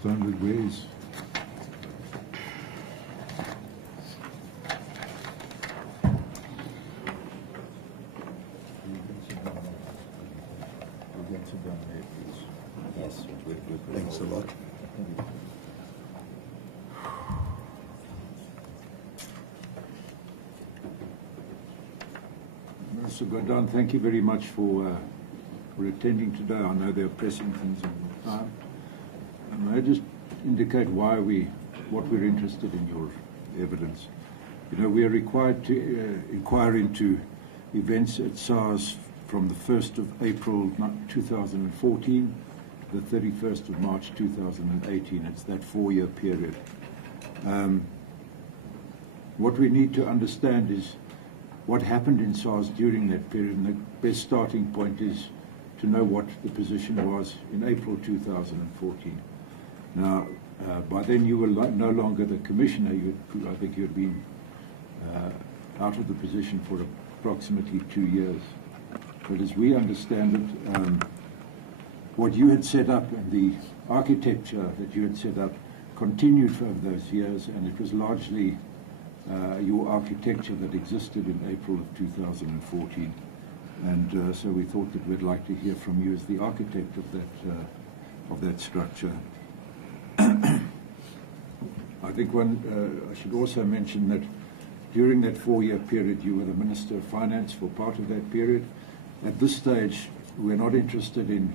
Steinberg, where is? Yes, Thanks a lot. Mr. Gordhan, thank you very much for attending today. I know there are pressing things on the time. May I just indicate what we're interested in your evidence? You know, we are required to inquire into events at SARS from the 1st of April 2014 to the 31st of March 2018. It's that 4-year period. What we need to understand is what happened in SARS during that period, and the best starting point is to know what the position was in April 2014. Now, by then you were no longer the commissioner. I think you had been out of the position for approximately 2 years. But as we understand it, what you had set up and the architecture that you had set up continued for those years, and it was largely your architecture that existed in April of 2014. And so we thought that we'd like to hear from you as the architect of that structure. I think I should also mention that during that 4-year period, you were the Minister of Finance for part of that period. At this stage, we're not interested in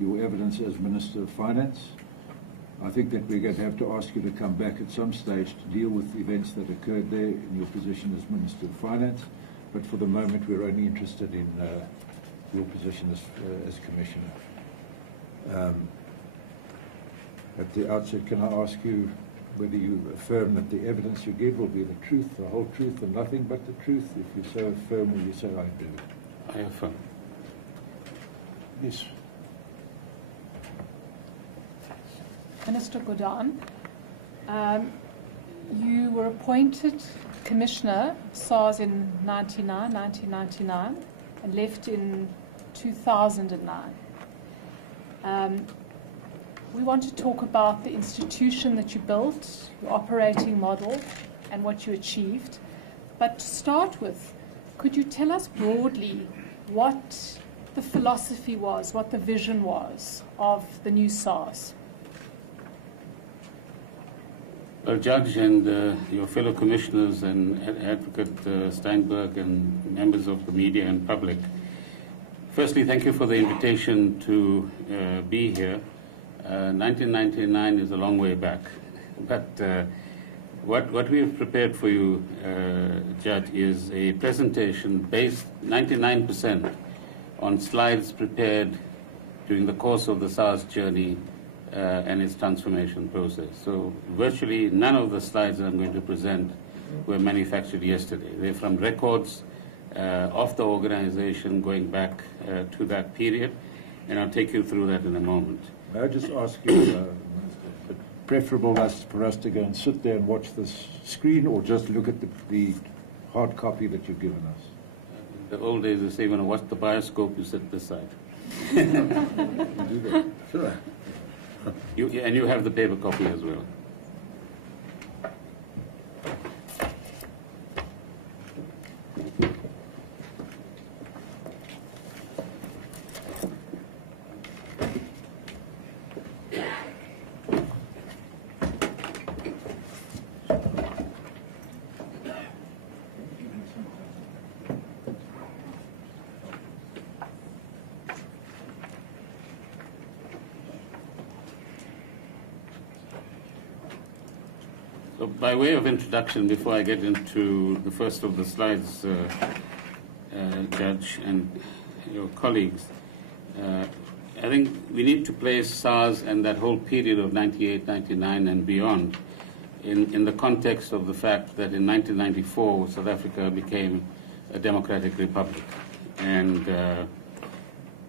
your evidence as Minister of Finance. I think that we're going to have to ask you to come back at some stage to deal with events that occurred there in your position as Minister of Finance. But for the moment, we're only interested in your position as Commissioner. At the outset, can I ask you whether you affirm that the evidence you give will be the truth, the whole truth, and nothing but the truth? If you so affirm, will you say, I do? I affirm. Yes. Minister Gordhan, you were appointed Commissioner SARS in 1999 and left in 2009. We want to talk about the institution that you built, your operating model, and what you achieved. But to start with, could you tell us broadly what the philosophy was, what the vision was of the new SARS? Well, Judge and your fellow commissioners and Advocate Steinberg and members of the media and public, firstly, thank you for the invitation to be here. 1999 is a long way back, but what we have prepared for you, Judge, is a presentation based 99% on slides prepared during the course of the SARS journey and its transformation process. So virtually none of the slides that I'm going to present were manufactured yesterday. They're from records of the organization going back to that period, and I'll take you through that in a moment. May I just ask you, preferable for us to go and sit there and watch this screen, or just look at the hard copy that you've given us? The old days, they say, when I watch the bioscope, you sit this side. You do that. Sure. And you have the paper copy as well. So by way of introduction, before I get into the first of the slides, Judge and your colleagues, I think we need to place SARS and that whole period of 98, 99 and beyond in the context of the fact that in 1994 South Africa became a democratic republic. And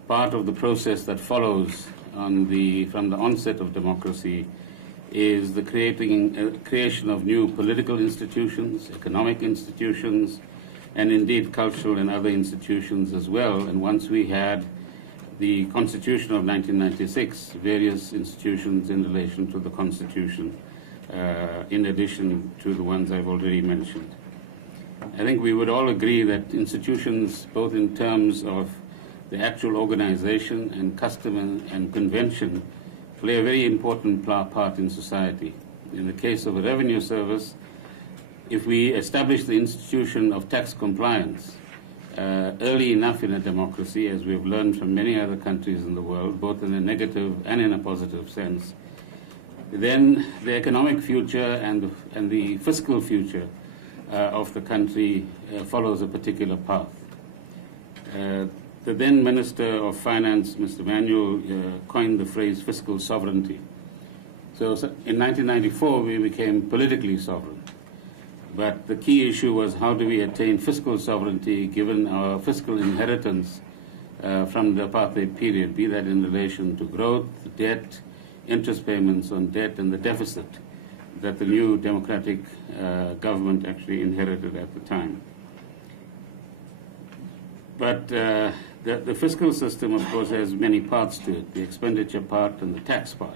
part of the process that follows from the onset of democracy is the creation of new political institutions, economic institutions, and indeed cultural and other institutions as well. And once we had the Constitution of 1996, various institutions in relation to the Constitution, in addition to the ones I've already mentioned. I think we would all agree that institutions, both in terms of the actual organization and custom and convention, play a very important part in society. In the case of a revenue service, if we establish the institution of tax compliance early enough in a democracy, as we've learned from many other countries in the world, both in a negative and in a positive sense, then the economic future and the fiscal future of the country follows a particular path. The then Minister of Finance, Mr. Manuel, coined the phrase fiscal sovereignty. So in 1994, we became politically sovereign. But the key issue was, how do we attain fiscal sovereignty given our fiscal inheritance from the apartheid period, be that in relation to growth, debt, interest payments on debt, and the deficit that the new democratic government actually inherited at the time. But the fiscal system, of course, has many parts to it, the expenditure part and the tax part.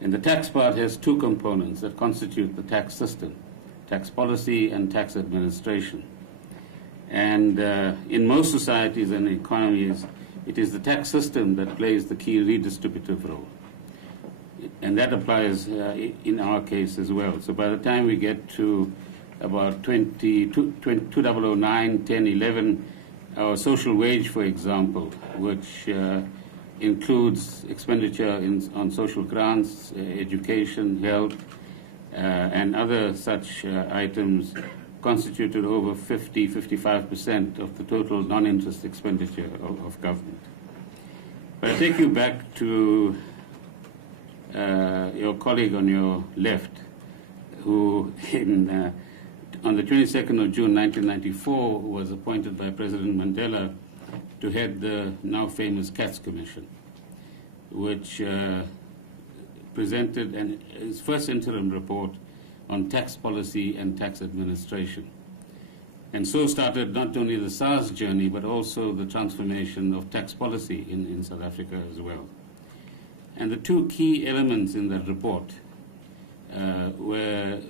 And the tax part has two components that constitute the tax system: tax policy and tax administration. And in most societies and economies, it is the tax system that plays the key redistributive role. And that applies in our case as well. So by the time we get to about 2009, 10, 11, our social wage, for example, which includes expenditure on social grants, education, health, and other such items, constituted over 55% of the total non-interest expenditure of government. But I take you back to your colleague on your left, who on the 22nd of June 1994 was appointed by President Mandela to head the now famous Katz Commission, which presented his first interim report on tax policy and tax administration. And so started not only the SARS journey, but also the transformation of tax policy in South Africa as well. And the two key elements in that report were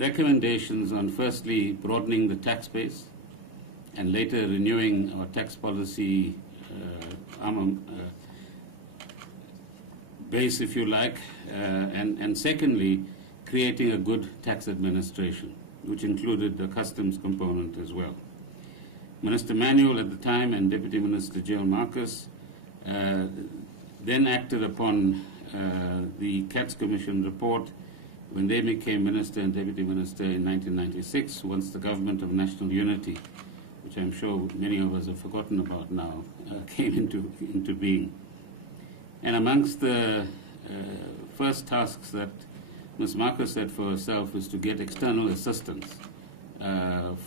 recommendations on, firstly, broadening the tax base, and later renewing our tax policy base, if you like, and secondly, creating a good tax administration, which included the customs component as well. Minister Manuel at the time and Deputy Minister Joe Marcus then acted upon the Katz Commission report when they became Minister and Deputy Minister in 1996, once the Government of National Unity, which I'm sure many of us have forgotten about now, came into being. And amongst the first tasks that Ms. Marcus set for herself was to get external assistance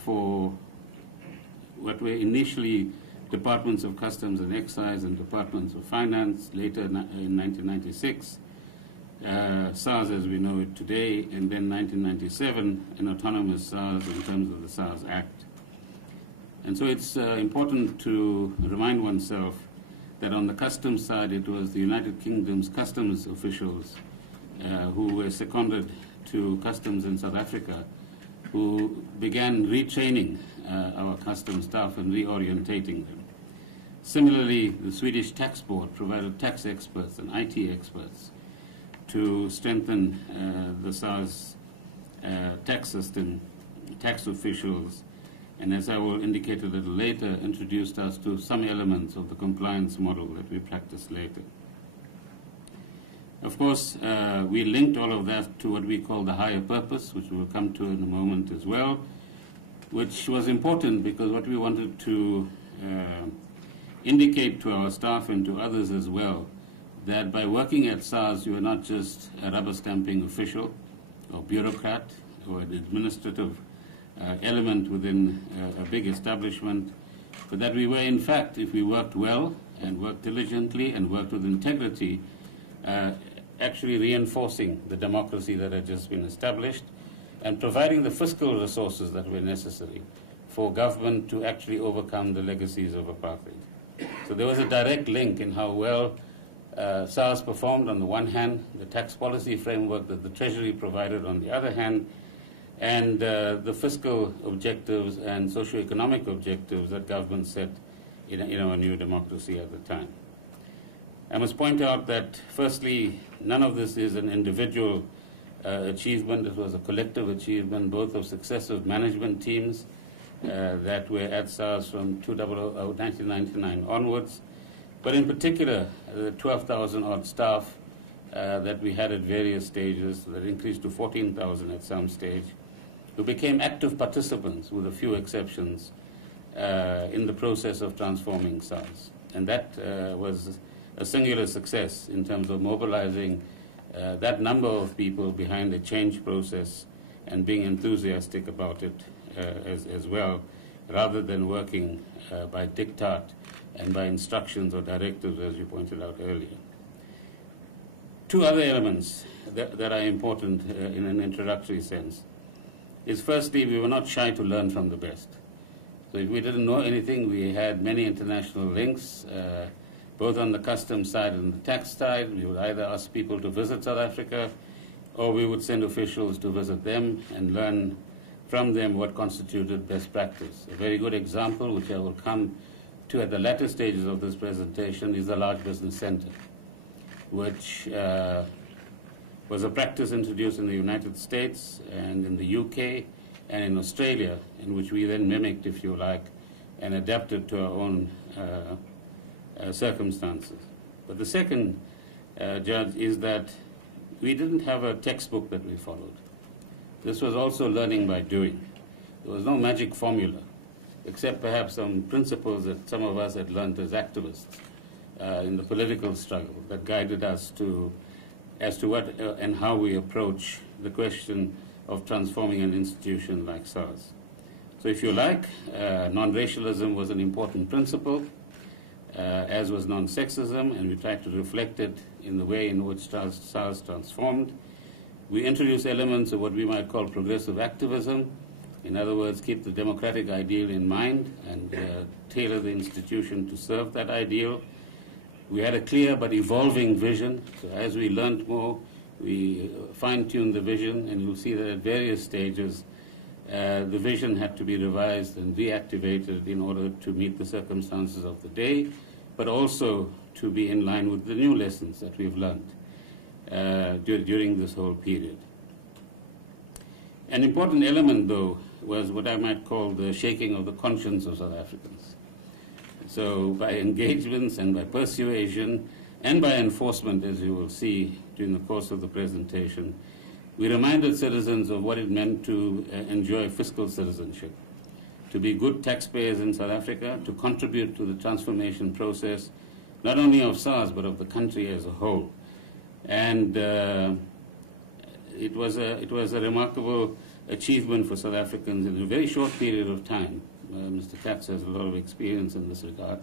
for what were initially Departments of Customs and Excise and Departments of Finance, later in 1996, SARS as we know it today, and then 1997, an autonomous SARS in terms of the SARS Act. And so it's important to remind oneself that on the customs side, it was the United Kingdom's customs officials who were seconded to customs in South Africa, who began retraining our customs staff and reorientating them. Similarly, the Swedish Tax Board provided tax experts and IT experts to strengthen the SARS tax system, tax officials, and as I will indicate a little later, introduced us to some elements of the compliance model that we practice later. Of course, we linked all of that to what we call the higher purpose, which we'll come to in a moment as well, which was important because what we wanted to indicate to our staff and to others as well, that by working at SARS, you are not just a rubber stamping official or bureaucrat or an administrative element within a big establishment, but that we were, in fact, if we worked well and worked diligently and worked with integrity, actually reinforcing the democracy that had just been established and providing the fiscal resources that were necessary for government to actually overcome the legacies of apartheid. So there was a direct link in how well SARS performed on the one hand, the tax policy framework that the Treasury provided on the other hand, and the fiscal objectives and socio-economic objectives that government set in our new democracy at the time. I must point out that, firstly, none of this is an individual achievement. It was a collective achievement, both of successive management teams that were at SARS from 1999 onwards, but in particular, the 12,000-odd staff that we had at various stages, that increased to 14,000 at some stage, who became active participants, with a few exceptions, in the process of transforming SARS. And that was a singular success in terms of mobilizing that number of people behind a change process and being enthusiastic about it as well, rather than working by diktat and by instructions or directives, as you pointed out earlier. Two other elements that are important in an introductory sense is, firstly, we were not shy to learn from the best. So if we didn't know anything, we had many international links, both on the customs side and the tax side. We would either ask people to visit South Africa, or we would send officials to visit them and learn from them what constituted best practice. A very good example, which I will come to at the latter stages of this presentation, is the Large Business Center, which was a practice introduced in the United States and in the UK and in Australia, in which we then mimicked, if you like, and adapted to our own circumstances. But the second, Judge, is that we didn't have a textbook that we followed. This was also learning by doing. There was no magic formula, except perhaps some principles that some of us had learned as activists in the political struggle that guided us as to what and how we approach the question of transforming an institution like SARS. So if you like, non-racialism was an important principle, as was non-sexism, and we tried to reflect it in the way in which SARS transformed. We introduced elements of what we might call progressive activism. In other words, keep the democratic ideal in mind and tailor the institution to serve that ideal. We had a clear but evolving vision. So as we learned more, we fine-tuned the vision, and you'll see that at various stages, the vision had to be revised and reactivated in order to meet the circumstances of the day, but also to be in line with the new lessons that we've learned during this whole period. An important element, though, was what I might call the shaking of the conscience of South Africans. So by engagements and by persuasion and by enforcement, as you will see during the course of the presentation, we reminded citizens of what it meant to enjoy fiscal citizenship, to be good taxpayers in South Africa, to contribute to the transformation process, not only of SARS, but of the country as a whole. And it was a remarkable achievement for South Africans in a very short period of time. Mr. Katz has a lot of experience in this regard,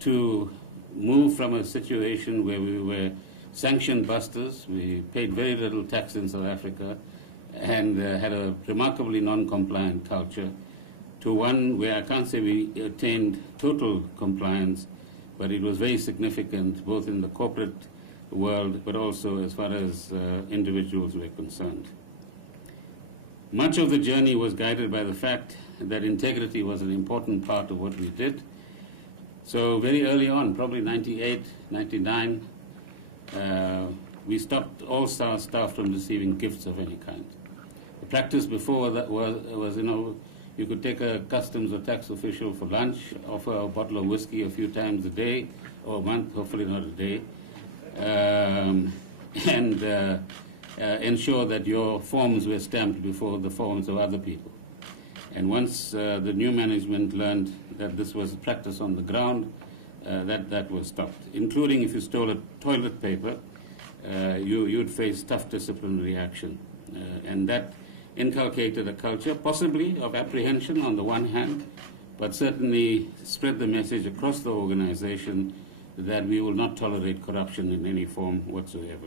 to move from a situation where we were sanction busters, we paid very little tax in South Africa, and had a remarkably non-compliant culture, to one where I can't say we attained total compliance, but it was very significant both in the corporate world, but also as far as individuals were concerned. Much of the journey was guided by the fact that integrity was an important part of what we did. So very early on, probably 98, 99, we stopped all SARS staff from receiving gifts of any kind. The practice before that was you could take a customs or tax official for lunch, offer a bottle of whiskey a few times a day, or a month, hopefully not a day, and ensure that your forms were stamped before the forms of other people. And once the new management learned that this was practice on the ground, that was stopped, including if you stole a toilet paper, you'd face tough disciplinary action. And that inculcated a culture, possibly of apprehension on the one hand, but certainly spread the message across the organization that we will not tolerate corruption in any form whatsoever.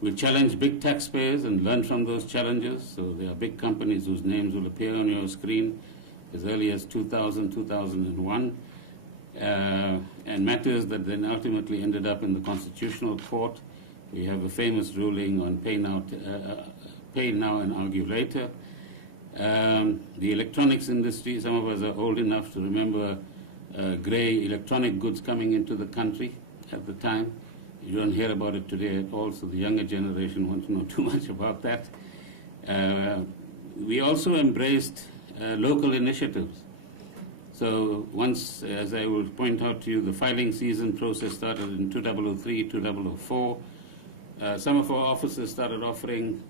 We challenge big taxpayers and learn from those challenges. So there are big companies whose names will appear on your screen as early as 2000, 2001. and matters that then ultimately ended up in the Constitutional Court. We have a famous ruling on pay now and argue later. The electronics industry, some of us are old enough to remember grey electronic goods coming into the country at the time. You don't hear about it today at all, so the younger generation won't know too much about that. We also embraced local initiatives. So once, as I will point out to you, the filing season process started in 2003, 2004. Some of our officers started offering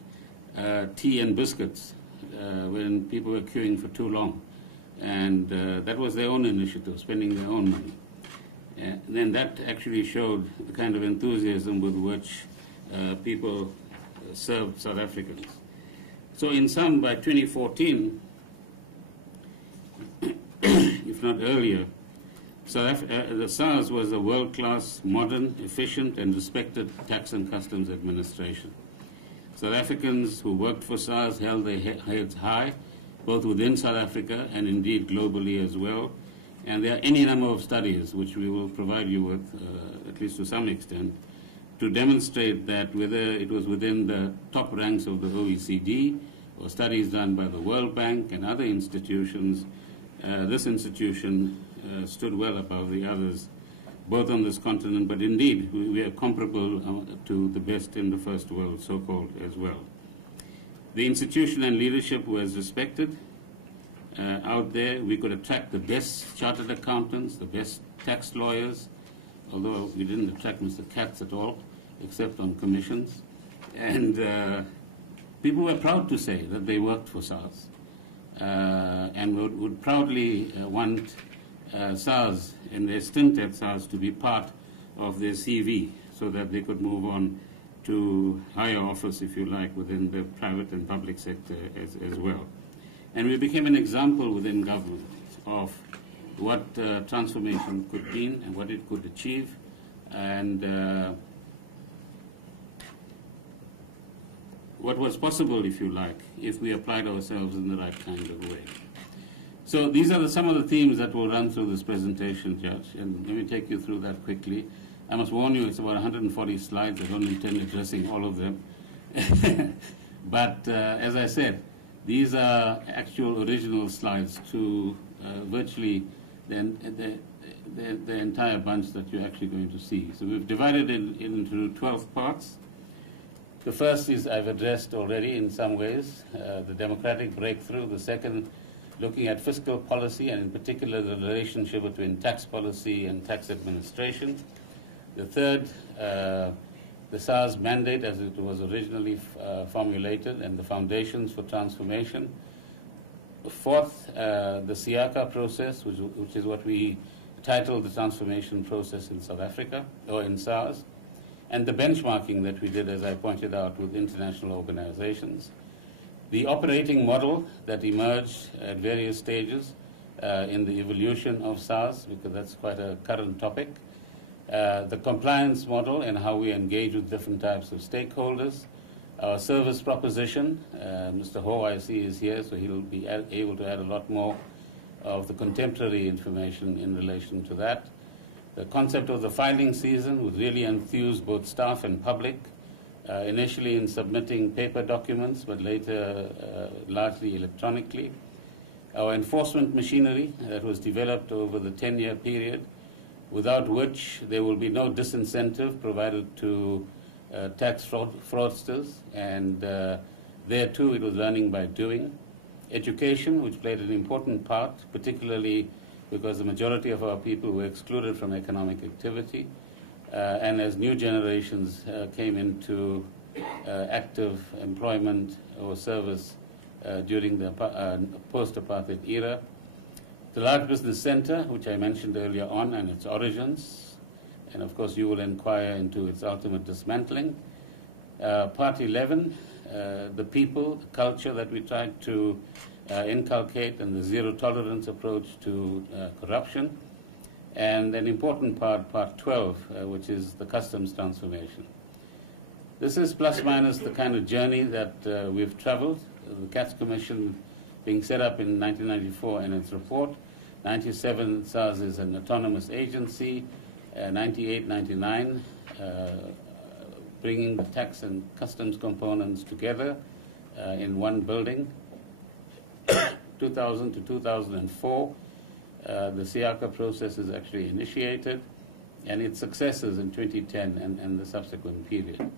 tea and biscuits when people were queuing for too long. And that was their own initiative, spending their own money. And then that actually showed the kind of enthusiasm with which people served South Africans. So in sum, by 2014, if not earlier, the SARS was a world-class, modern, efficient, and respected tax and customs administration. South Africans who worked for SARS held their heads high, both within South Africa and indeed globally as well. And there are any number of studies which we will provide you with, at least to some extent, to demonstrate that whether it was within the top ranks of the OECD or studies done by the World Bank and other institutions, this institution stood well above the others, both on this continent, but indeed we are comparable to the best in the first world, so-called, as well. The institution and leadership was respected. Out there, we could attract the best chartered accountants, the best tax lawyers, although we didn't attract Mr. Katz at all, except on commissions. And people were proud to say that they worked for SARS and would proudly want SARS and their stint at SARS to be part of their CV so that they could move on to higher office, if you like, within the private and public sector as well. And we became an example within government of what transformation could mean and what it could achieve, and what was possible, if you like, if we applied ourselves in the right kind of way. So these are some of the themes that will run through this presentation, Judge, and let me take you through that quickly. I must warn you, it's about 140 slides. I don't intend addressing all of them. But as I said, these are actual original slides to virtually the entire bunch that you're actually going to see. So we've divided it into 12 parts. The first is I've addressed already in some ways, the democratic breakthrough. The second, looking at fiscal policy, and in particular the relationship between tax policy and tax administration. The third, the SARS mandate as it was originally formulated and the foundations for transformation. The fourth, the SIACA process, which is what we titled the transformation process in South Africa, or in SARS, and the benchmarking that we did, as I pointed out, with international organizations. The operating model that emerged at various stages in the evolution of SARS, because that's quite a current topic. The compliance model and how we engage with different types of stakeholders. Our service proposition, Mr. Ho, I see, is here, so he'll be able to add a lot more of the contemporary information in relation to that. The concept of the filing season would really enthuse both staff and public, initially in submitting paper documents, but later largely electronically. Our enforcement machinery that was developed over the 10-year period, without which there will be no disincentive provided to tax fraudsters, and there too it was learning by doing. Education, which played an important part, particularly because the majority of our people were excluded from economic activity, and as new generations came into active employment or service during the post-apartheid era. The large business center, which I mentioned earlier on, and its origins, and of course you will inquire into its ultimate dismantling. Part 11, the people, the culture that we tried to inculcate, and the zero tolerance approach to corruption. And an important part, part 12, which is the customs transformation. This is plus minus the kind of journey that we've traveled. The Katz Commission being set up in 1994 and its report, 97, SARS is an autonomous agency. 98, 99, bringing the tax and customs components together in one building. 2000 to 2004, the SIACA process is actually initiated, and its successors in 2010 and the subsequent period.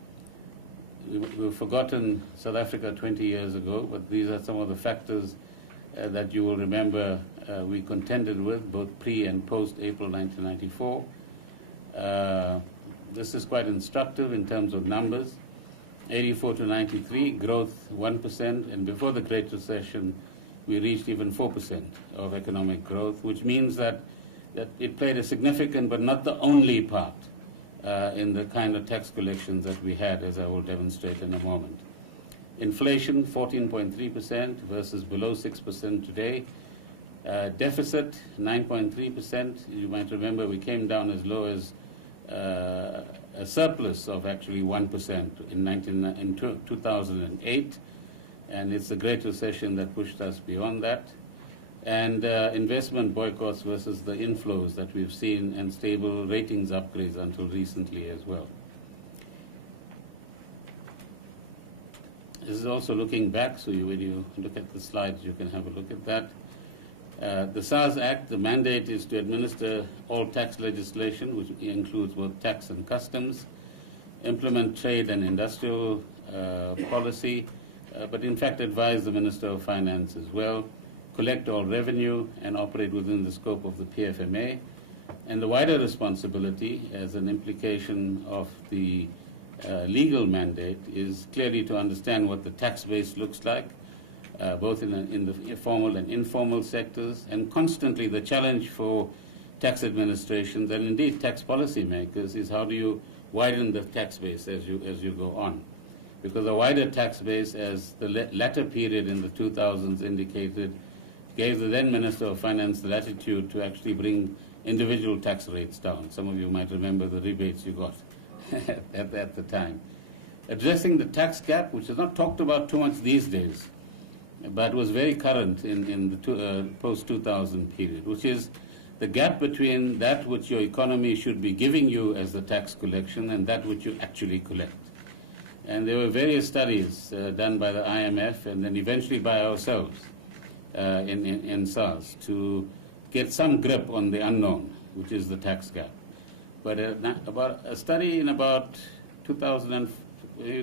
We've forgotten South Africa 20 years ago, but these are some of the factors that you will remember we contended with, both pre and post-April 1994. This is quite instructive in terms of numbers. 84 to 93, growth 1%, and before the Great Recession, we reached even 4% of economic growth, which means that it played a significant but not the only part in the kind of tax collections that we had, as I will demonstrate in a moment. Inflation, 14.3% versus below 6% today. Deficit, 9.3%. You might remember we came down as low as a surplus of actually 1% in 2008. And it's the Great Recession that pushed us beyond that. And investment boycotts versus the inflows that we've seen, and stable ratings upgrades until recently as well. This is also looking back, so when you look at the slides, you can have a look at that. The SARS Act, the mandate is to administer all tax legislation, which includes both tax and customs, implement trade and industrial policy, but in fact advise the Minister of Finance as well, collect all revenue and operate within the scope of the PFMA. And the wider responsibility, as an implication of the legal mandate, is clearly to understand what the tax base looks like, both in the formal and informal sectors, and constantly the challenge for tax administrations and indeed tax policy makers is how do you widen the tax base as you go on. Because a wider tax base, as the latter period in the 2000s indicated, gave the then Minister of Finance the latitude to actually bring individual tax rates down. Some of you might remember the rebates you got at the time. Addressing the tax gap, which is not talked about too much these days, but was very current in the post-2000 period, which is the gap between that which your economy should be giving you as the tax collection and that which you actually collect. And there were various studies done by the IMF and then eventually by ourselves in SARS to get some grip on the unknown, which is the tax gap. But about a study in about the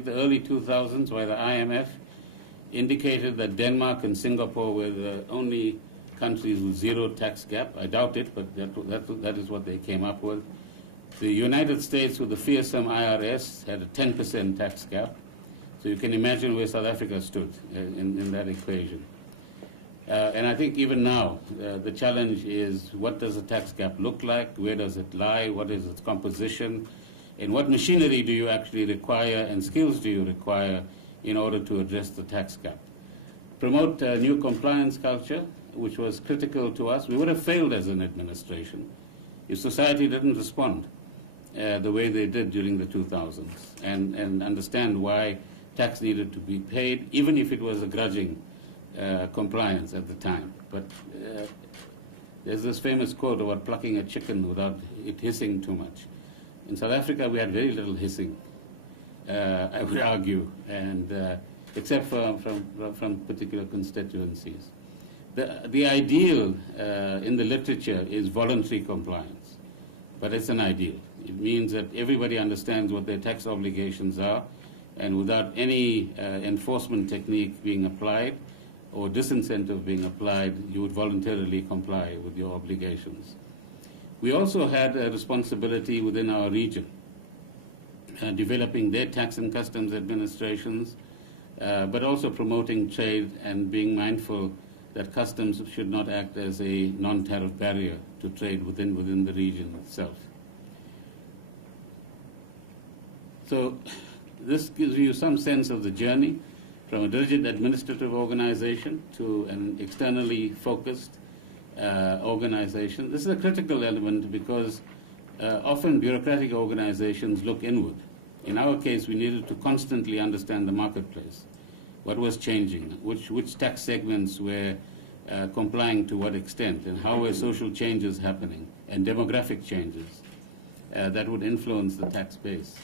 early 2000s by the IMF indicated that Denmark and Singapore were the only countries with zero tax gap. I doubt it, but that is what they came up with. The United States, with the fearsome IRS, had a 10% tax gap. So you can imagine where South Africa stood in that equation. And I think even now, the challenge is what does a tax gap look like? Where does it lie? What is its composition? And what machinery do you actually require and skills do you require in order to address the tax gap? Promote a new compliance culture, which was critical to us. We would have failed as an administration if society didn't respond the way they did during the 2000s and understand why tax needed to be paid, even if it was a grudging compliance at the time. But there's this famous quote about plucking a chicken without it hissing too much. In South Africa, we had very little hissing, I would argue, and except from particular constituencies. The ideal in the literature is voluntary compliance, but it's an ideal. It means that everybody understands what their tax obligations are, and without any enforcement technique being applied or disincentive being applied, you would voluntarily comply with your obligations. We also had a responsibility within our region, developing their tax and customs administrations, but also promoting trade and being mindful that customs should not act as a non-tariff barrier to trade within the region itself. So this gives you some sense of the journey from a rigid administrative organization to an externally focused organization. This is a critical element because often bureaucratic organizations look inward. In our case, we needed to constantly understand the marketplace. What was changing? Which tax segments were complying to what extent, and how were social changes happening and demographic changes that would influence the tax base.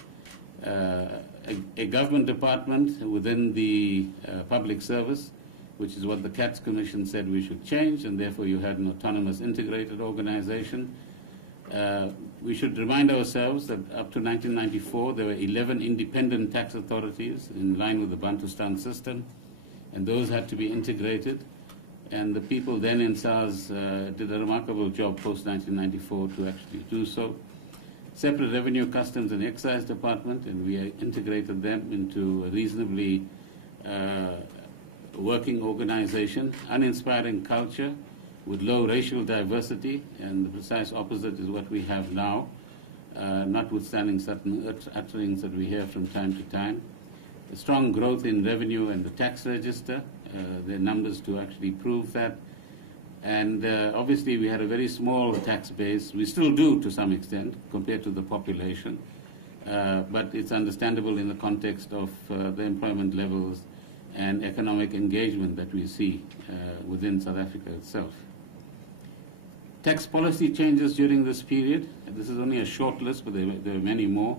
A government department within the public service, which is what the CATS Commission said we should change, and therefore you had an autonomous integrated organization. We should remind ourselves that up to 1994 there were 11 independent tax authorities in line with the Bantustan system, and those had to be integrated. And the people then in SARS did a remarkable job post-1994 to actually do so. Separate revenue, customs, and excise department, and we integrated them into a reasonably working organization. Uninspiring culture with low racial diversity, and the precise opposite is what we have now, notwithstanding certain utterings that we hear from time to time. A strong growth in revenue and the tax register. There are numbers to actually prove that. And obviously we had a very small tax base. We still do to some extent compared to the population. But it's understandable in the context of the employment levels and economic engagement that we see within South Africa itself. Tax policy changes during this period. This is only a short list, but there are many more.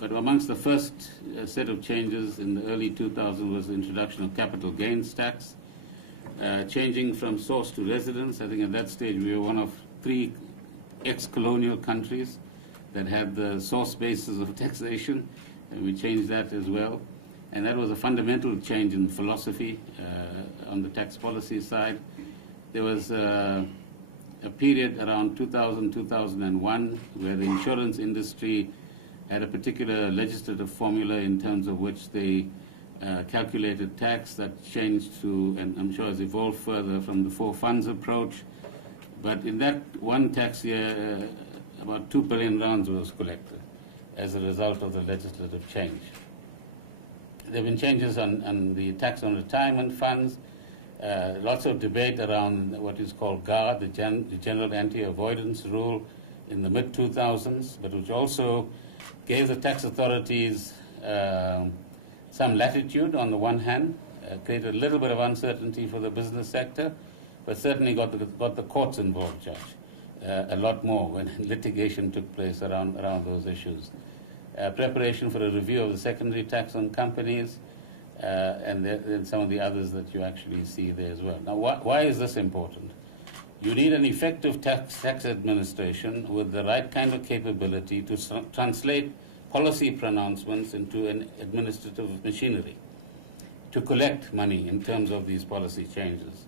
But amongst the first set of changes in the early 2000s was the introduction of capital gains tax, changing from source to residence. I think at that stage we were one of 3 ex-colonial countries that had the source basis of taxation, and we changed that as well. And that was a fundamental change in philosophy on the tax policy side. There was a period around 2000-2001 where the insurance industry had a particular legislative formula in terms of which they calculated tax that changed to, and I'm sure has evolved further from the 4 funds approach. But in that one tax year, about 2 billion rands was collected as a result of the legislative change. There have been changes on the tax on retirement funds, lots of debate around what is called GAR, the General Anti-Avoidance Rule in the mid-2000s, but which also gave the tax authorities some latitude on the one hand, created a little bit of uncertainty for the business sector, but certainly got the courts involved, Judge, a lot more when litigation took place around those issues. Preparation for a review of the secondary tax on companies, and then some of the others that you actually see there as well. Now, why is this important? You need an effective tax administration with the right kind of capability to translate policy pronouncements into an administrative machinery to collect money in terms of these policy changes.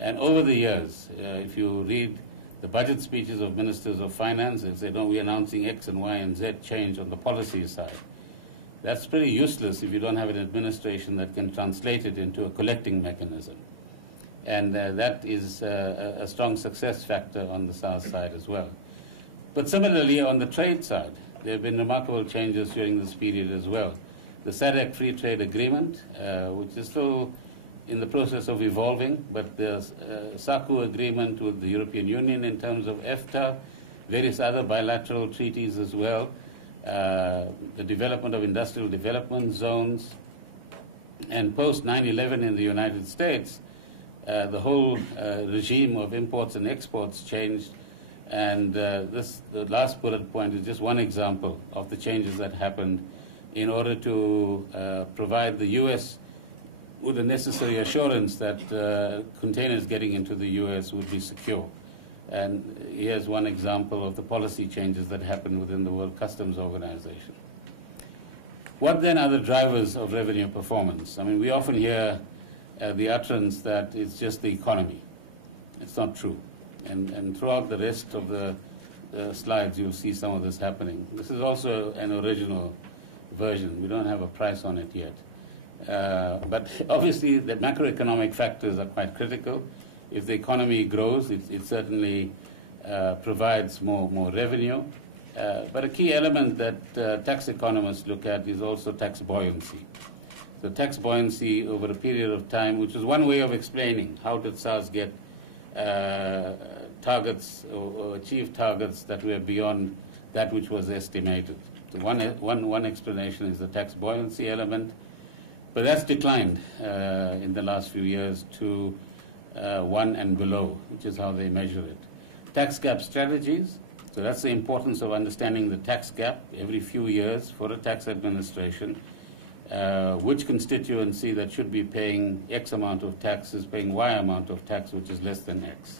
And over the years, if you read the budget speeches of ministers of finance, they say, no, we're announcing X and Y and Z change on the policy side. That's pretty useless if you don't have an administration that can translate it into a collecting mechanism. And that is a strong success factor on the SARS side as well. But similarly, on the trade side, there have been remarkable changes during this period as well. The SADC Free Trade Agreement, which is still in the process of evolving, but there's SACU agreement with the European Union in terms of EFTA, various other bilateral treaties as well, the development of industrial development zones, and post 9/11 in the United States, the whole regime of imports and exports changed, and the last bullet point is just one example of the changes that happened in order to provide the U.S. with the necessary assurance that containers getting into the U.S. would be secure. And here's one example of the policy changes that happened within the World Customs Organization. What then are the drivers of revenue performance? I mean, we often hear the utterance that it's just the economy. It's not true. And throughout the rest of the slides, you'll see some of this happening. This is also an original version. We don't have a price on it yet. But obviously, the macroeconomic factors are quite critical. If the economy grows, it certainly provides more revenue. But a key element that tax economists look at is also tax buoyancy. So tax buoyancy over a period of time, which is one way of explaining how did SARS get targets or achieve targets that were beyond that which was estimated. So one explanation is the tax buoyancy element, but that's declined in the last few years to 1 and below, which is how they measure it. Tax gap strategies. So that's the importance of understanding the tax gap every few years for a tax administration. Which constituency that should be paying X amount of tax is paying Y amount of tax, which is less than X.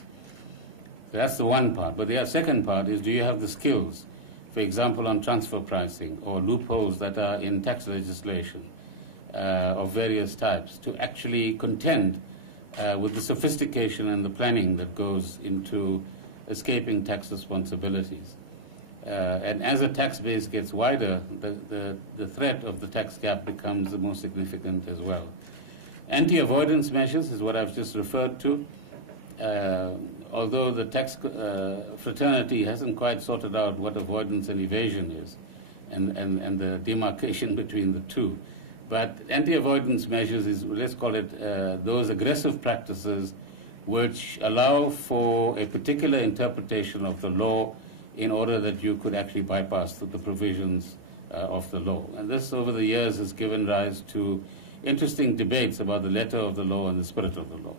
So that's the one part. But the second part is, do you have the skills, for example, on transfer pricing or loopholes that are in tax legislation of various types, to actually contend with the sophistication and the planning that goes into escaping tax responsibilities. And as a tax base gets wider, the threat of the tax gap becomes the more significant as well. Anti-avoidance measures is what I've just referred to. Although the tax fraternity hasn't quite sorted out what avoidance and evasion is, and the demarcation between the two. But anti-avoidance measures is, let's call it, those aggressive practices which allow for a particular interpretation of the law in order that you could actually bypass the provisions of the law. And this, over the years, has given rise to interesting debates about the letter of the law and the spirit of the law.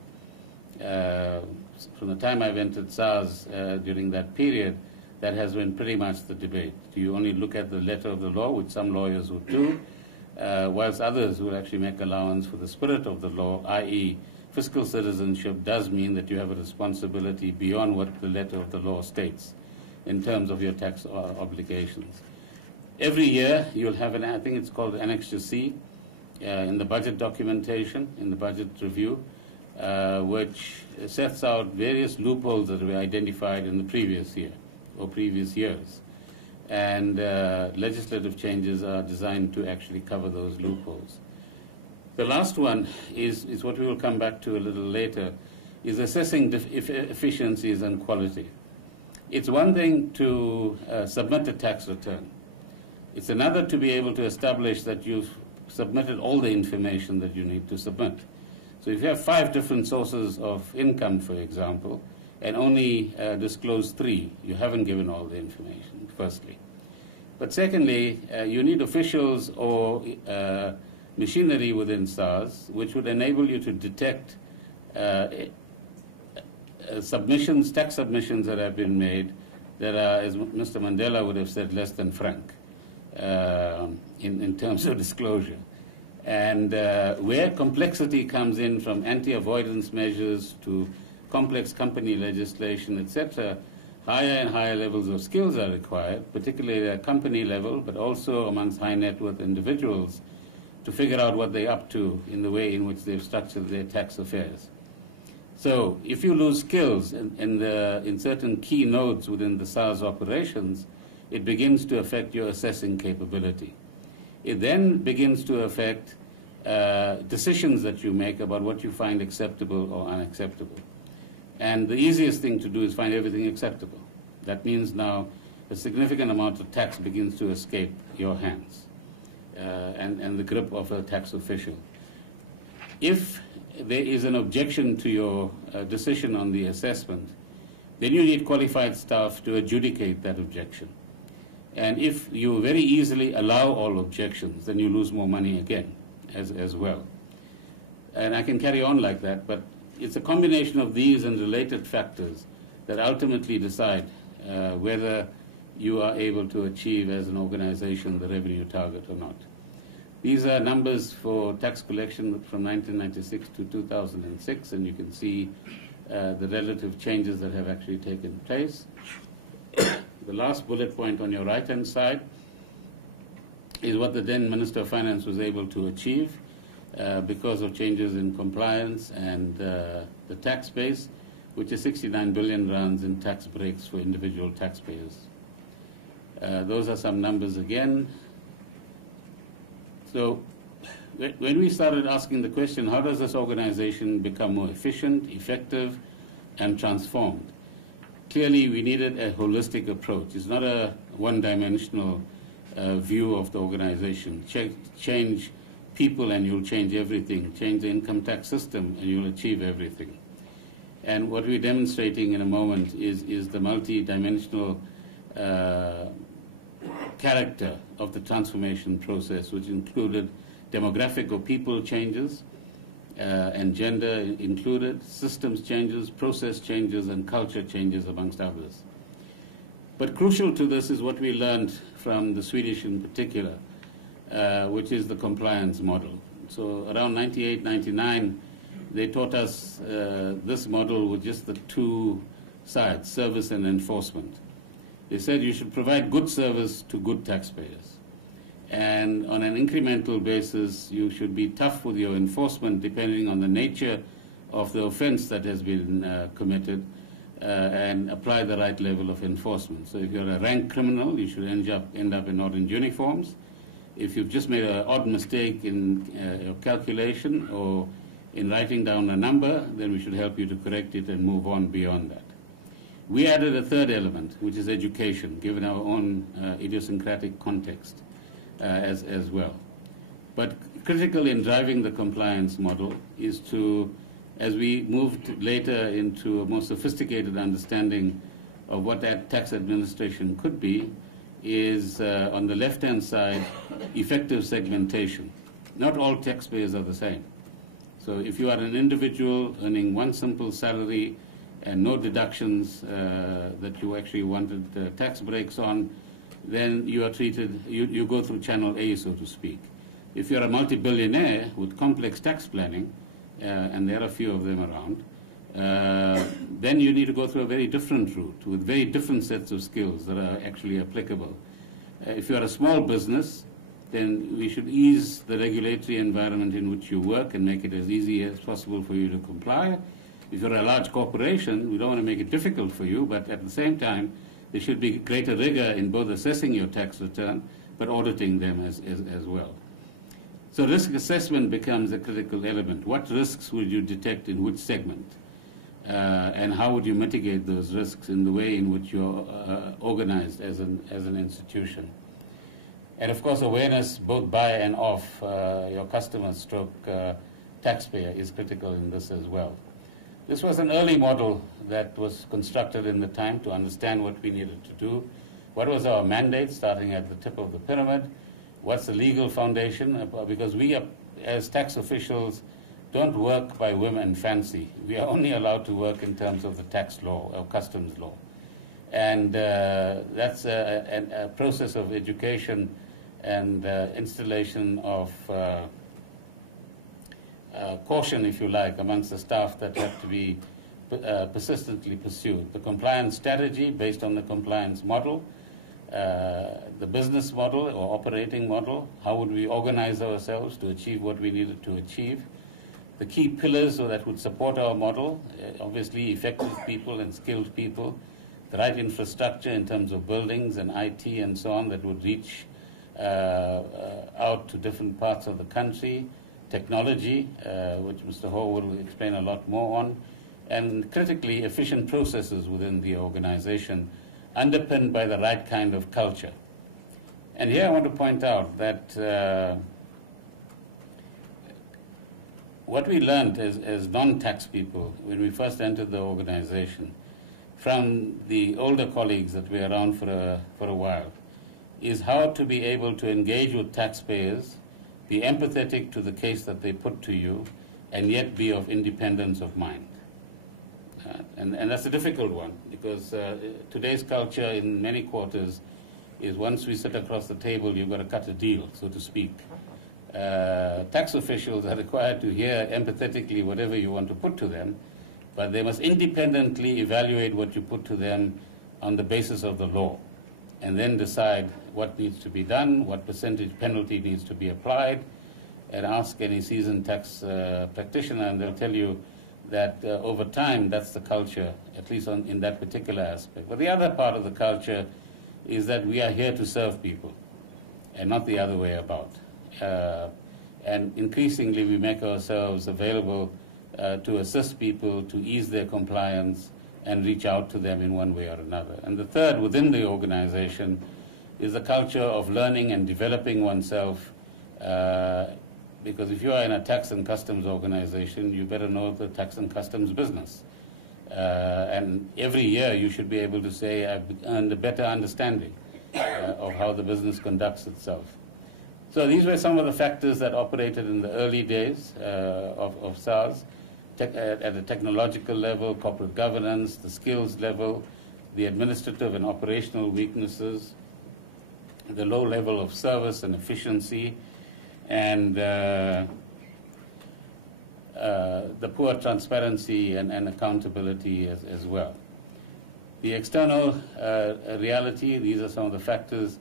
From the time I've entered SARS during that period, that has been pretty much the debate. Do you only look at the letter of the law, which some lawyers would do, whilst others will actually make allowance for the spirit of the law, i.e., fiscal citizenship does mean that you have a responsibility beyond what the letter of the law states in terms of your tax obligations. Every year you'll have an, I think it's called Annexure C, in the budget documentation, in the budget review, which sets out various loopholes that were identified in the previous year or previous years. And legislative changes are designed to actually cover those loopholes. The last one is what we will come back to a little later, is assessing efficiencies and quality. It's one thing to submit a tax return. It's another to be able to establish that you've submitted all the information that you need to submit. So if you have 5 different sources of income, for example, and only disclose 3, you haven't given all the information, firstly. But secondly, you need officials or machinery within SARS which would enable you to detect submissions, tax submissions that have been made that are, as Mr. Mandela would have said, less than frank in terms of disclosure. And where complexity comes in, from anti-avoidance measures to complex company legislation, etc., higher and higher levels of skills are required, particularly at company level, but also amongst high net worth individuals, to figure out what they're up to in the way in which they've structured their tax affairs. So if you lose skills in certain key nodes within the SARS operations, it begins to affect your assessing capability. It then begins to affect decisions that you make about what you find acceptable or unacceptable. And the easiest thing to do is find everything acceptable. That means now a significant amount of tax begins to escape your hands and the grip of a tax official. If there is an objection to your decision on the assessment, then you need qualified staff to adjudicate that objection. And if you very easily allow all objections, then you lose more money again as well. And I can carry on like that, but it's a combination of these and related factors that ultimately decide whether you are able to achieve as an organization the revenue target or not. These are numbers for tax collection from 1996 to 2006, and you can see the relative changes that have actually taken place. The last bullet point on your right-hand side is what the then Minister of Finance was able to achieve because of changes in compliance and the tax base, which is 69 billion rands in tax breaks for individual taxpayers. Those are some numbers again. So when we started asking the question, how does this organization become more efficient, effective, and transformed? Clearly, we needed a holistic approach. It's not a one-dimensional view of the organization. Change people and you'll change everything. Change the income tax system and you'll achieve everything. And what we're demonstrating in a moment is the multi-dimensional character of the transformation process, which included demographic or people changes, and gender included, systems changes, process changes, and culture changes, amongst others. But crucial to this is what we learned from the Swedish in particular, which is the compliance model. So around 98, 99, they taught us this model with just the two sides, service and enforcement. They said you should provide good service to good taxpayers. And on an incremental basis, you should be tough with your enforcement depending on the nature of the offense that has been committed, and apply the right level of enforcement. So if you're a rank criminal, you should end up in orange uniforms. If you've just made an odd mistake in your calculation or in writing down a number, then we should help you to correct it and move on beyond that. We added a third element, which is education, given our own idiosyncratic context as well. But critical in driving the compliance model is to, as we moved later into a more sophisticated understanding of what that tax administration could be, is on the left-hand side, effective segmentation. Not all taxpayers are the same. So if you are an individual earning one simple salary and no deductions that you actually wanted tax breaks on, then you are treated, you go through channel A, so to speak. If you're a multi-billionaire with complex tax planning, and there are a few of them around, then you need to go through a very different route with very different sets of skills that are actually applicable. If you're a small business, then we should ease the regulatory environment in which you work and make it as easy as possible for you to comply. If you're a large corporation, we don't want to make it difficult for you, but at the same time, there should be greater rigor in both assessing your tax return, but auditing them as well. So risk assessment becomes a critical element. What risks would you detect in which segment? And how would you mitigate those risks in the way in which you're organized as an institution? And of course, awareness both by and of your customer stroke taxpayer is critical in this as well. This was an early model that was constructed in the time to understand what we needed to do. What was our mandate, starting at the tip of the pyramid? What's the legal foundation? Because we, as tax officials, don't work by whim and fancy. We are only allowed to work in terms of the tax law or customs law. And that's a process of education and installation of caution, if you like, amongst the staff that have to be persistently pursued. The compliance strategy based on the compliance model, the business model or operating model, how would we organize ourselves to achieve what we needed to achieve. The key pillars that would support our model, obviously effective people and skilled people, the right infrastructure in terms of buildings and IT and so on that would reach out to different parts of the country, technology, which Mr. Ho will explain a lot more on, and critically efficient processes within the organization underpinned by the right kind of culture. And here I want to point out that what we learned as non-tax people when we first entered the organization from the older colleagues that were around for a while is how to be able to engage with taxpayers, be empathetic to the case that they put to you, and yet be of independence of mind. And that's a difficult one, because today's culture in many quarters is once we sit across the table, you've got to cut a deal, so to speak. Tax officials are required to hear empathetically whatever you want to put to them, but they must independently evaluate what you put to them on the basis of the law, and then decide what needs to be done, what percentage penalty needs to be applied, and ask any seasoned tax practitioner, and they'll tell you that over time, that's the culture, at least in that particular aspect. But the other part of the culture is that we are here to serve people, and not the other way about. And increasingly, we make ourselves available to assist people, to ease their compliance, and reach out to them in one way or another. And the third, within the organization, is the culture of learning and developing oneself, because if you are in a tax and customs organization, you better know the tax and customs business. And every year you should be able to say, I've earned a better understanding of how the business conducts itself. So these were some of the factors that operated in the early days of SARS, at a technological level, corporate governance, the skills level, the administrative and operational weaknesses, the low level of service and efficiency, and the poor transparency and accountability as well. The external reality, these are some of the factors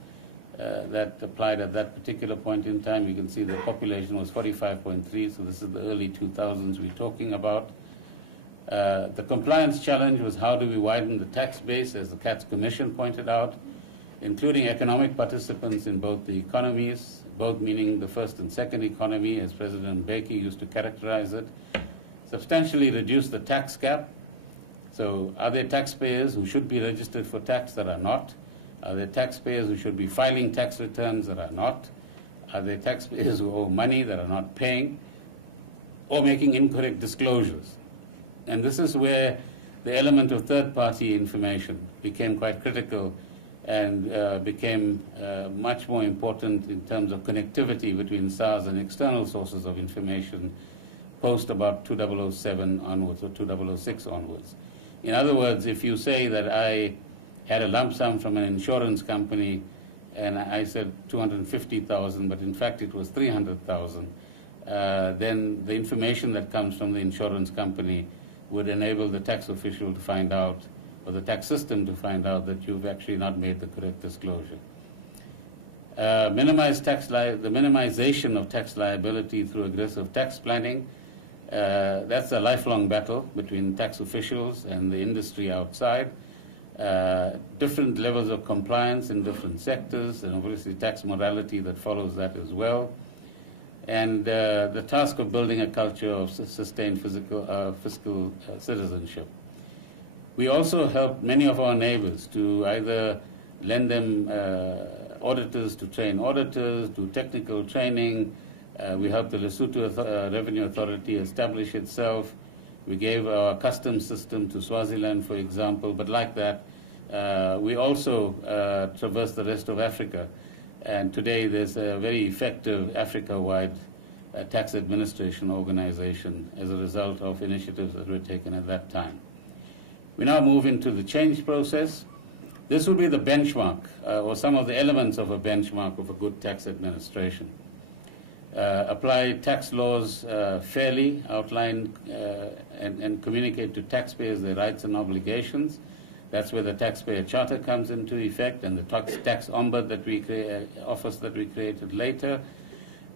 that applied at that particular point in time. You can see the population was 45.3, so this is the early 2000s we're talking about. The compliance challenge was how do we widen the tax base, as the Katz Commission pointed out, including economic participants in both the economies, both meaning the first and second economy, as President Mbeki used to characterize it, substantially reduce the tax gap. So are there taxpayers who should be registered for tax that are not? Are there taxpayers who should be filing tax returns that are not? Are there taxpayers who owe money that are not paying or making incorrect disclosures? And this is where the element of third-party information became quite critical and became much more important in terms of connectivity between SARS and external sources of information post about 2007 onwards or 2006 onwards. In other words, if you say that I had a lump sum from an insurance company and I said 250,000, but in fact it was 300,000, then the information that comes from the insurance company would enable the tax official to find out, or the tax system to find out, that you've actually not made the correct disclosure. The minimization of tax liability through aggressive tax planning, that's a lifelong battle between tax officials and the industry outside. Different levels of compliance in different sectors, and obviously tax morality that follows that as well. And the task of building a culture of sustained fiscal citizenship. We also helped many of our neighbors to either lend them auditors to train auditors, do technical training. We helped the Lesotho Revenue Authority establish itself. We gave our customs system to Swaziland, for example, but like that, we also traversed the rest of Africa. And today there's a very effective Africa-wide tax administration organization as a result of initiatives that were taken at that time. We now move into the change process. This will be the benchmark, or some of the elements of a benchmark of a good tax administration. Apply tax laws fairly, outline and communicate to taxpayers their rights and obligations. That's where the taxpayer charter comes into effect, and the tax ombud that office that we created later.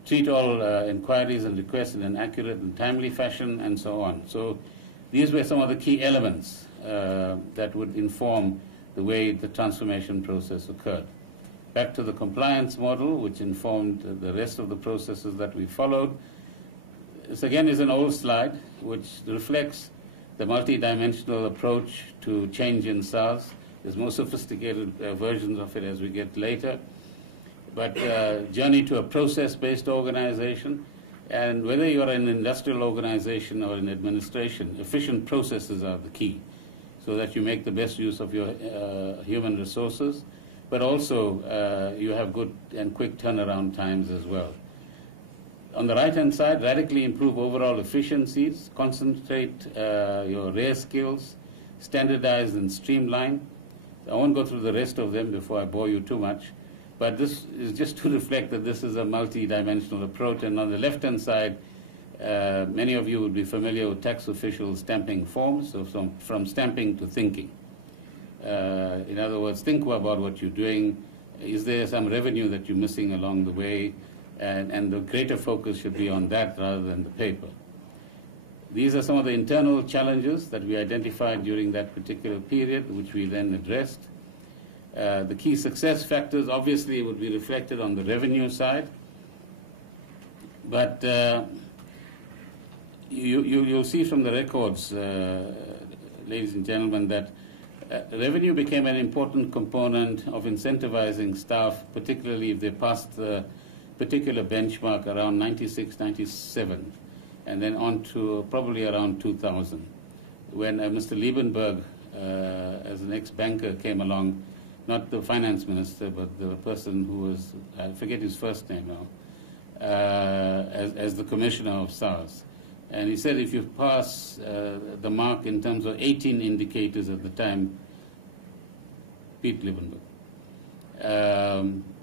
Treat all inquiries and requests in an accurate and timely fashion, and so on. So these were some of the key elements that would inform the way the transformation process occurred. Back to the compliance model, which informed the rest of the processes that we followed. This again is an old slide, which reflects the multi-dimensional approach to change in SARS. There's more sophisticated versions of it as we get later. But journey to a process-based organization, and whether you're an industrial organization or in administration, efficient processes are the key, so that you make the best use of your human resources, but also you have good and quick turnaround times as well. On the right-hand side, radically improve overall efficiencies, concentrate your rare skills, standardize and streamline. I won't go through the rest of them before I bore you too much, but this is just to reflect that this is a multi-dimensional approach. And on the left-hand side, many of you would be familiar with tax officials stamping forms, so from stamping to thinking. In other words, think about what you're doing. Is there some revenue that you're missing along the way? And the greater focus should be on that rather than the paper. These are some of the internal challenges that we identified during that particular period, which we then addressed. The key success factors obviously would be reflected on the revenue side, but you'll see from the records, ladies and gentlemen, that revenue became an important component of incentivizing staff, particularly if they passed the particular benchmark around 96, 97, and then on to probably around 2000, when Mr. Liebenberg, as an ex-banker, came along, not the finance minister, but the person who was, I forget his first name now, as the commissioner of SARS. And he said if you pass the mark in terms of 18 indicators at the time, Pete Liebenberg,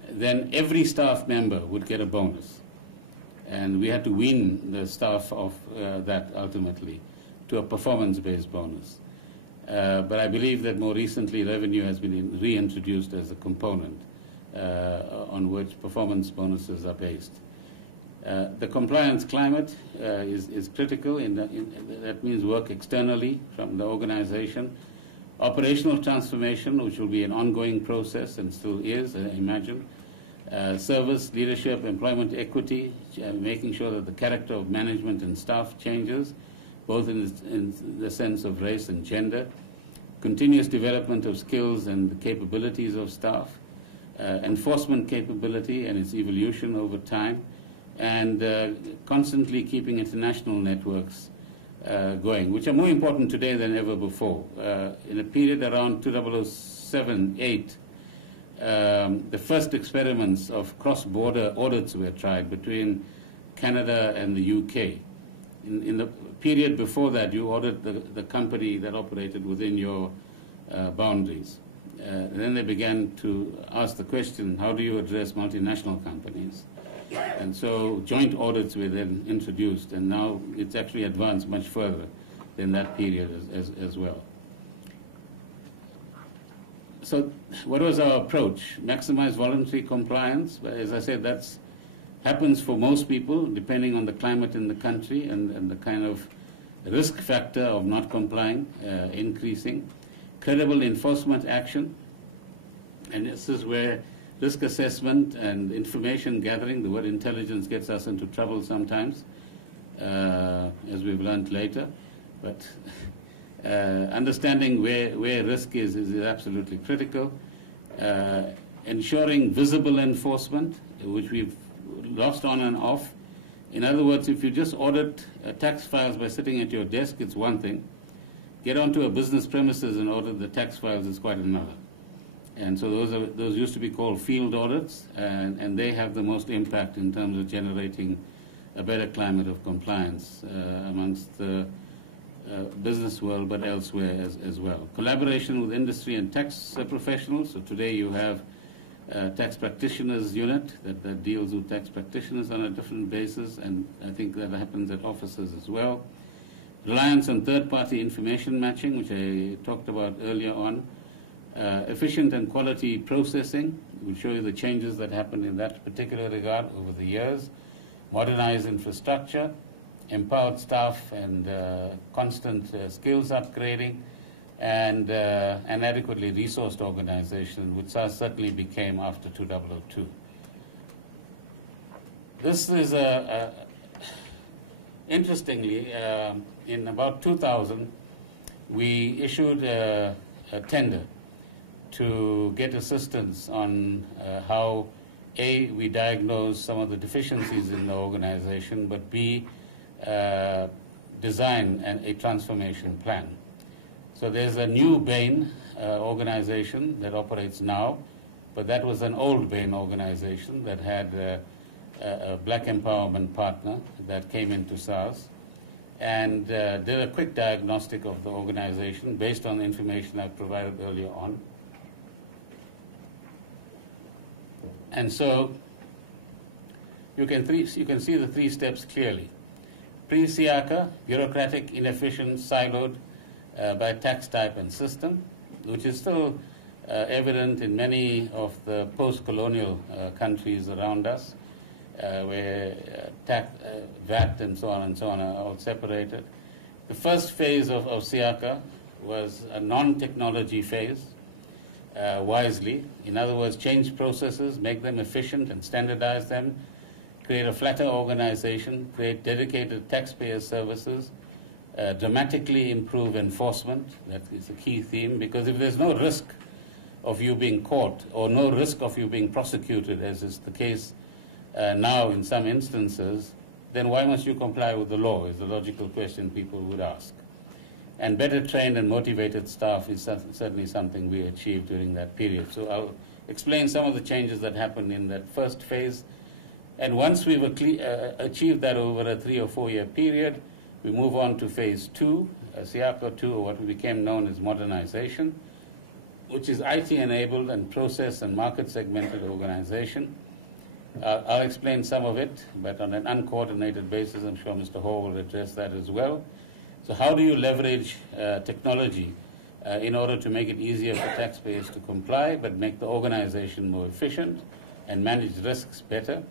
then every staff member would get a bonus. And we had to wean the staff of that ultimately to a performance-based bonus. But I believe that more recently revenue has been reintroduced as a component on which performance bonuses are based. The compliance climate is critical. That means work externally from the organization. Operational transformation, which will be an ongoing process and still is, I imagine. Service, leadership, employment equity, making sure that the character of management and staff changes, both in the sense of race and gender. Continuous development of skills and the capabilities of staff. Enforcement capability and its evolution over time. And constantly keeping international networks going, which are more important today than ever before. In a period around 2007-8, the first experiments of cross-border audits were tried between Canada and the UK. In the period before that, you audited the company that operated within your boundaries. Then they began to ask the question, how do you address multinational companies? And so joint audits were then introduced, and now it's actually advanced much further than that period as well. So what was our approach? Maximize voluntary compliance. As I said, that happens for most people, depending on the climate in the country and the kind of risk factor of not complying increasing. Credible enforcement action, and this is where risk assessment and information gathering, the word intelligence gets us into trouble sometimes, as we've learned later. But understanding where risk is absolutely critical. Ensuring visible enforcement, which we've lost on and off. In other words, if you just audit tax files by sitting at your desk, it's one thing. Get onto a business premises and audit the tax files is quite another. And so those used to be called field audits, and they have the most impact in terms of generating a better climate of compliance amongst the business world, but elsewhere as well. Collaboration with industry and tax professionals. So today you have a tax practitioners unit that deals with tax practitioners on a different basis, and I think that happens at offices as well. Reliance on third-party information matching, which I talked about earlier on. Efficient and quality processing. We'll show you the changes that happened in that particular regard over the years. Modernized infrastructure, empowered staff and constant skills upgrading, and an adequately resourced organization, which SARS certainly became after 2002. This is interestingly, in about 2000, we issued a tender to get assistance on how, A, we diagnose some of the deficiencies in the organization, but B, design a transformation plan. So there's a new Bain organization that operates now, but that was an old Bain organization that had a black empowerment partner that came into SARS and did a quick diagnostic of the organization based on the information I provided earlier on. And so you can see the 3 steps clearly. Pre-SIACA, bureaucratic, inefficient, siloed by tax type and system, which is still evident in many of the post-colonial countries around us, where VAT and so on are all separated. The first phase of SIACA was a non-technology phase, wisely. In other words, change processes, make them efficient and standardize them, create a flatter organization, create dedicated taxpayer services, dramatically improve enforcement. That is a key theme, because if there's no risk of you being caught or no risk of you being prosecuted, as is the case now in some instances, then why must you comply with the law, is the logical question people would ask. And better trained and motivated staff is certainly something we achieved during that period. So I'll explain some of the changes that happened in that first phase. And once we've achieved that over a 3 or 4 year period, we move on to phase 2, SIACA 2, or what became known as modernization, which is IT-enabled and process and market-segmented organization. I'll explain some of it, but on an uncoordinated basis. I'm sure Mr. Hall will address that as well. So how do you leverage technology in order to make it easier for taxpayers to comply, but make the organization more efficient and manage risks better?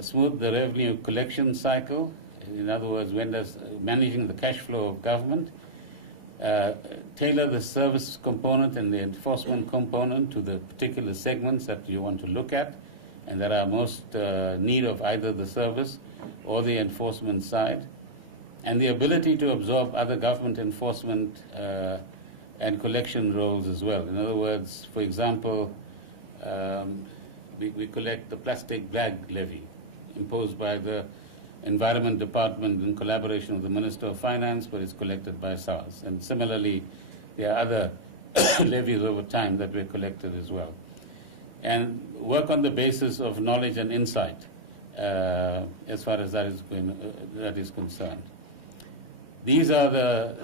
Smooth the revenue collection cycle. In other words, managing the cash flow of government. Tailor the service component and the enforcement component to the particular segments that you want to look at and that are most need of either the service or the enforcement side. And the ability to absorb other government enforcement and collection roles as well. In other words, for example, we collect the plastic bag levy imposed by the Environment Department in collaboration with the Minister of Finance, but it's collected by SARS. And similarly, there are other levies over time that were collected as well. And work on the basis of knowledge and insight as far as that is concerned. These are the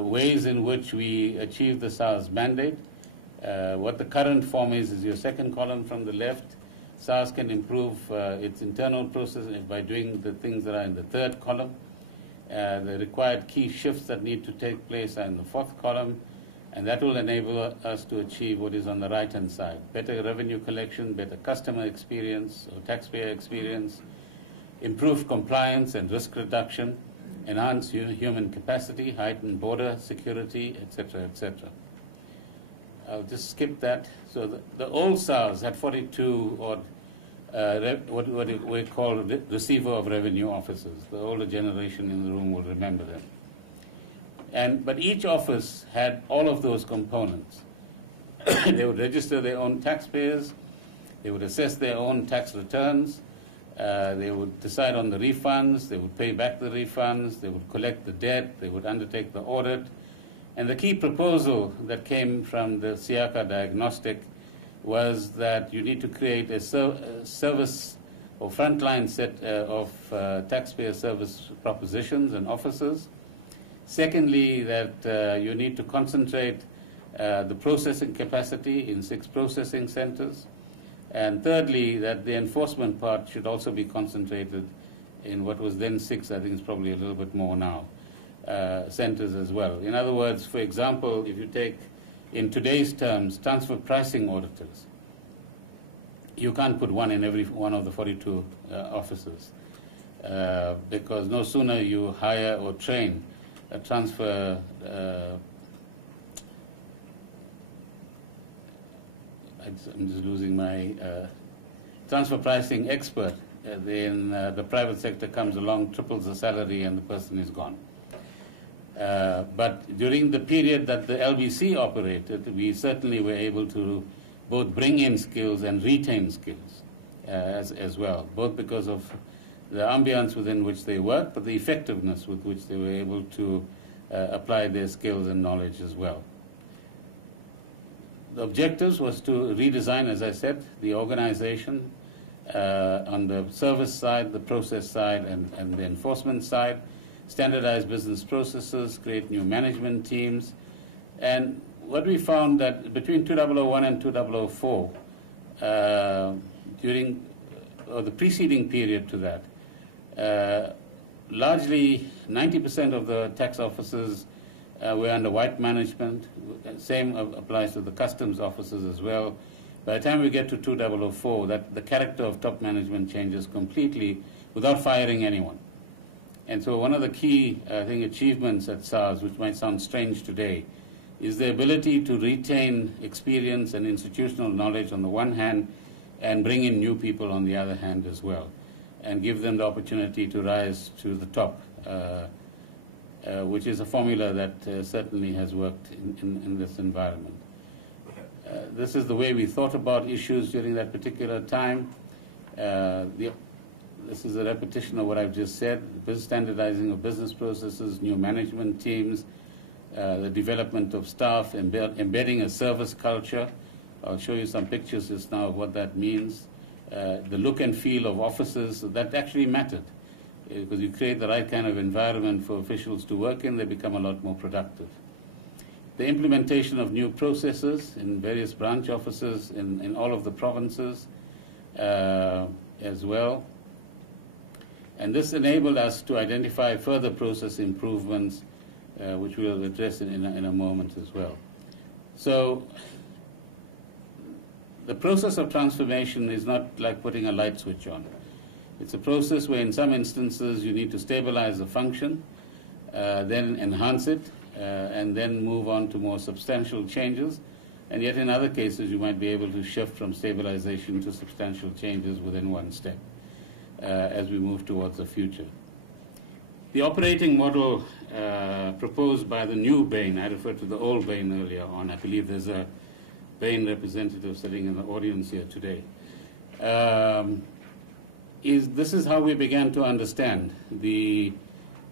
ways in which we achieve the SARS mandate. What the current form is your second column from the left. SARS can improve its internal process by doing the things that are in the third column. The required key shifts that need to take place are in the fourth column, and that will enable us to achieve what is on the right-hand side. Better revenue collection, better customer experience or taxpayer experience, improved compliance and risk reduction, enhanced human capacity, heightened border security, etc., etc. I'll just skip that. So the old SARS had 42 odd what we call receiver of revenue officers. The older generation in the room will remember them. But each office had all of those components. They would register their own taxpayers. They would assess their own tax returns. They would decide on the refunds. They would pay back the refunds. They would collect the debt. They would undertake the audit. And the key proposal that came from the SIACA diagnostic was that you need to create a service or frontline set of taxpayer service propositions and officers. Secondly, that you need to concentrate the processing capacity in 6 processing centers. And thirdly, that the enforcement part should also be concentrated in what was then 6, I think it's probably a little bit more now, centers as well. In other words, for example, if you take, in today's terms, transfer pricing auditors, you can't put one in every one of the 42 offices because no sooner you hire or train a transfer I'm just losing my transfer pricing expert, then the private sector comes along, triples the salary, and the person is gone. But during the period that the LBC operated, we certainly were able to both bring in skills and retain skills as well, both because of the ambience within which they worked, but the effectiveness with which they were able to apply their skills and knowledge as well. The objectives was to redesign, as I said, the organization on the service side, the process side, and the enforcement side, standardize business processes, create new management teams. And what we found that between 2001 and 2004, during the preceding period to that, largely 90% of the tax officers were under white management. Same applies to the customs officers as well. By the time we get to 2004, that the character of top management changes completely without firing anyone. And so one of the key, I think, achievements at SARS, which might sound strange today, is the ability to retain experience and institutional knowledge on the one hand and bring in new people on the other hand as well, and give them the opportunity to rise to the top, which is a formula that certainly has worked in this environment. This is the way we thought about issues during that particular time. This is a repetition of what I've just said: standardizing of business processes, new management teams, the development of staff, embedding a service culture. I'll show you some pictures just now of what that means. the look and feel of offices, that actually mattered. Because you create the right kind of environment for officials to work in, they become a lot more productive. The implementation of new processes in various branch offices in all of the provinces as well. And this enabled us to identify further process improvements, which we'll address in a moment as well. So the process of transformation is not like putting a light switch on. It's a process where in some instances you need to stabilize a function, then enhance it, and then move on to more substantial changes. And yet in other cases you might be able to shift from stabilization to substantial changes within one step as we move towards the future. The operating model proposed by the new Bain, I referred to the old Bain earlier on, I believe there's a Bain representative sitting in the audience here today, this is how we began to understand the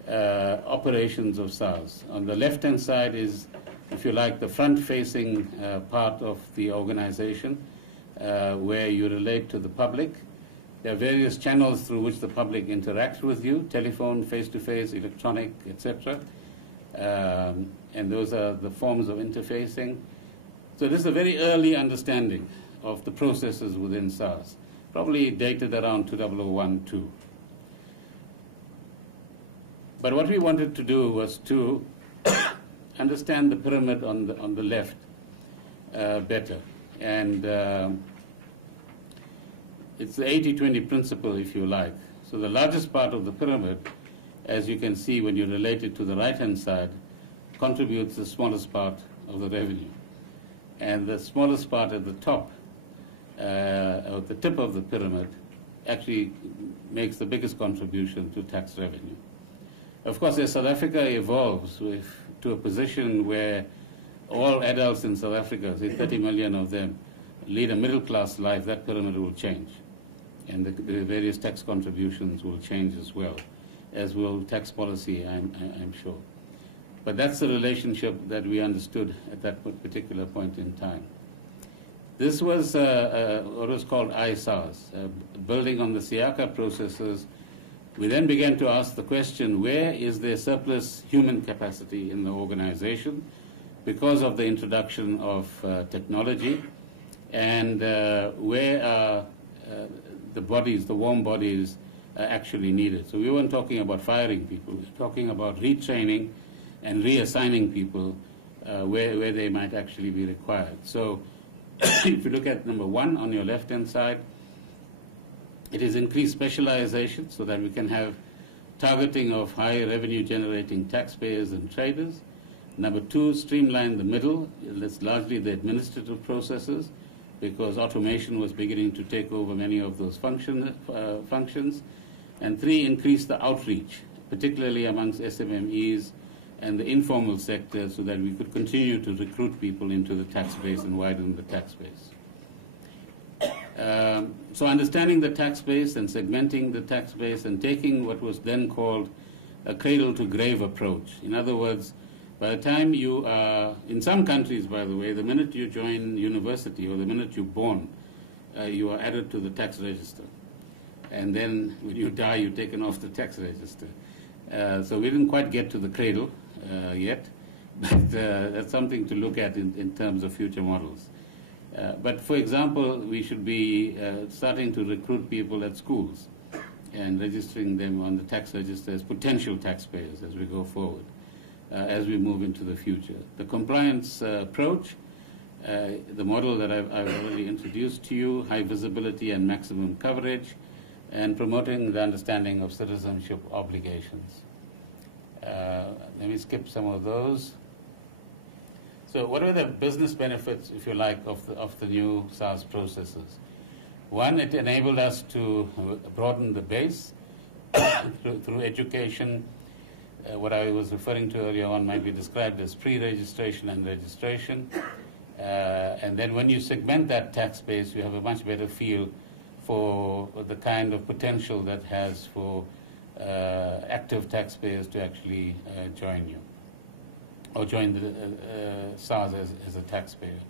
operations of SARS. On the left-hand side is, if you like, the front-facing part of the organization where you relate to the public. There are various channels through which the public interacts with you: telephone, face-to-face, electronic, etc. And those are the forms of interfacing. So this is a very early understanding of the processes within SARS, probably dated around 2001-2. But what we wanted to do was to understand the pyramid on the left better. And it's the 80-20 principle, if you like. So the largest part of the pyramid, as you can see when you relate it to the right-hand side, contributes the smallest part of the revenue. And the smallest part at the top, at the tip of the pyramid, actually makes the biggest contribution to tax revenue. Of course, as South Africa evolves to a position where all adults in South Africa, say 30 million of them, lead a middle-class life, that pyramid will change. And the various tax contributions will change as well, as will tax policy, I'm sure. But that's the relationship that we understood at that particular point in time. This was what was called iSARS, building on the SIACA processes. We then began to ask the question, where is there surplus human capacity in the organization because of the introduction of technology, and where are the bodies, the warm bodies, actually needed? So we weren't talking about firing people, we were talking about retraining and reassigning people where they might actually be required. So if you look at number one on your left-hand side, it is increased specialization so that we can have targeting of high revenue-generating taxpayers and traders. Number two, streamline the middle. That's largely the administrative processes, because automation was beginning to take over many of those functions. And three, increase the outreach, particularly amongst SMMEs and the informal sector, so that we could continue to recruit people into the tax base and widen the tax base. So understanding the tax base and segmenting the tax base and taking what was then called a cradle-to-grave approach. In other words, by the time you are, in some countries, by the way, the minute you join university or the minute you're born, you are added to the tax register. And then when you die, you're taken off the tax register. So we didn't quite get to the cradle yet, but that's something to look at in terms of future models. But for example, we should be starting to recruit people at schools and registering them on the tax register as potential taxpayers as we go forward, as we move into the future. The compliance approach, the model that I've already introduced to you, high visibility and maximum coverage, and promoting the understanding of citizenship obligations. Let me skip some of those. So what are the business benefits, if you like, of the new SARS processes? One, it enabled us to broaden the base through education. What I was referring to earlier on might be described as pre-registration and registration. And then when you segment that tax base, you have a much better feel for the kind of potential that has for active taxpayers to actually join you, or join the SARS as a taxpayer.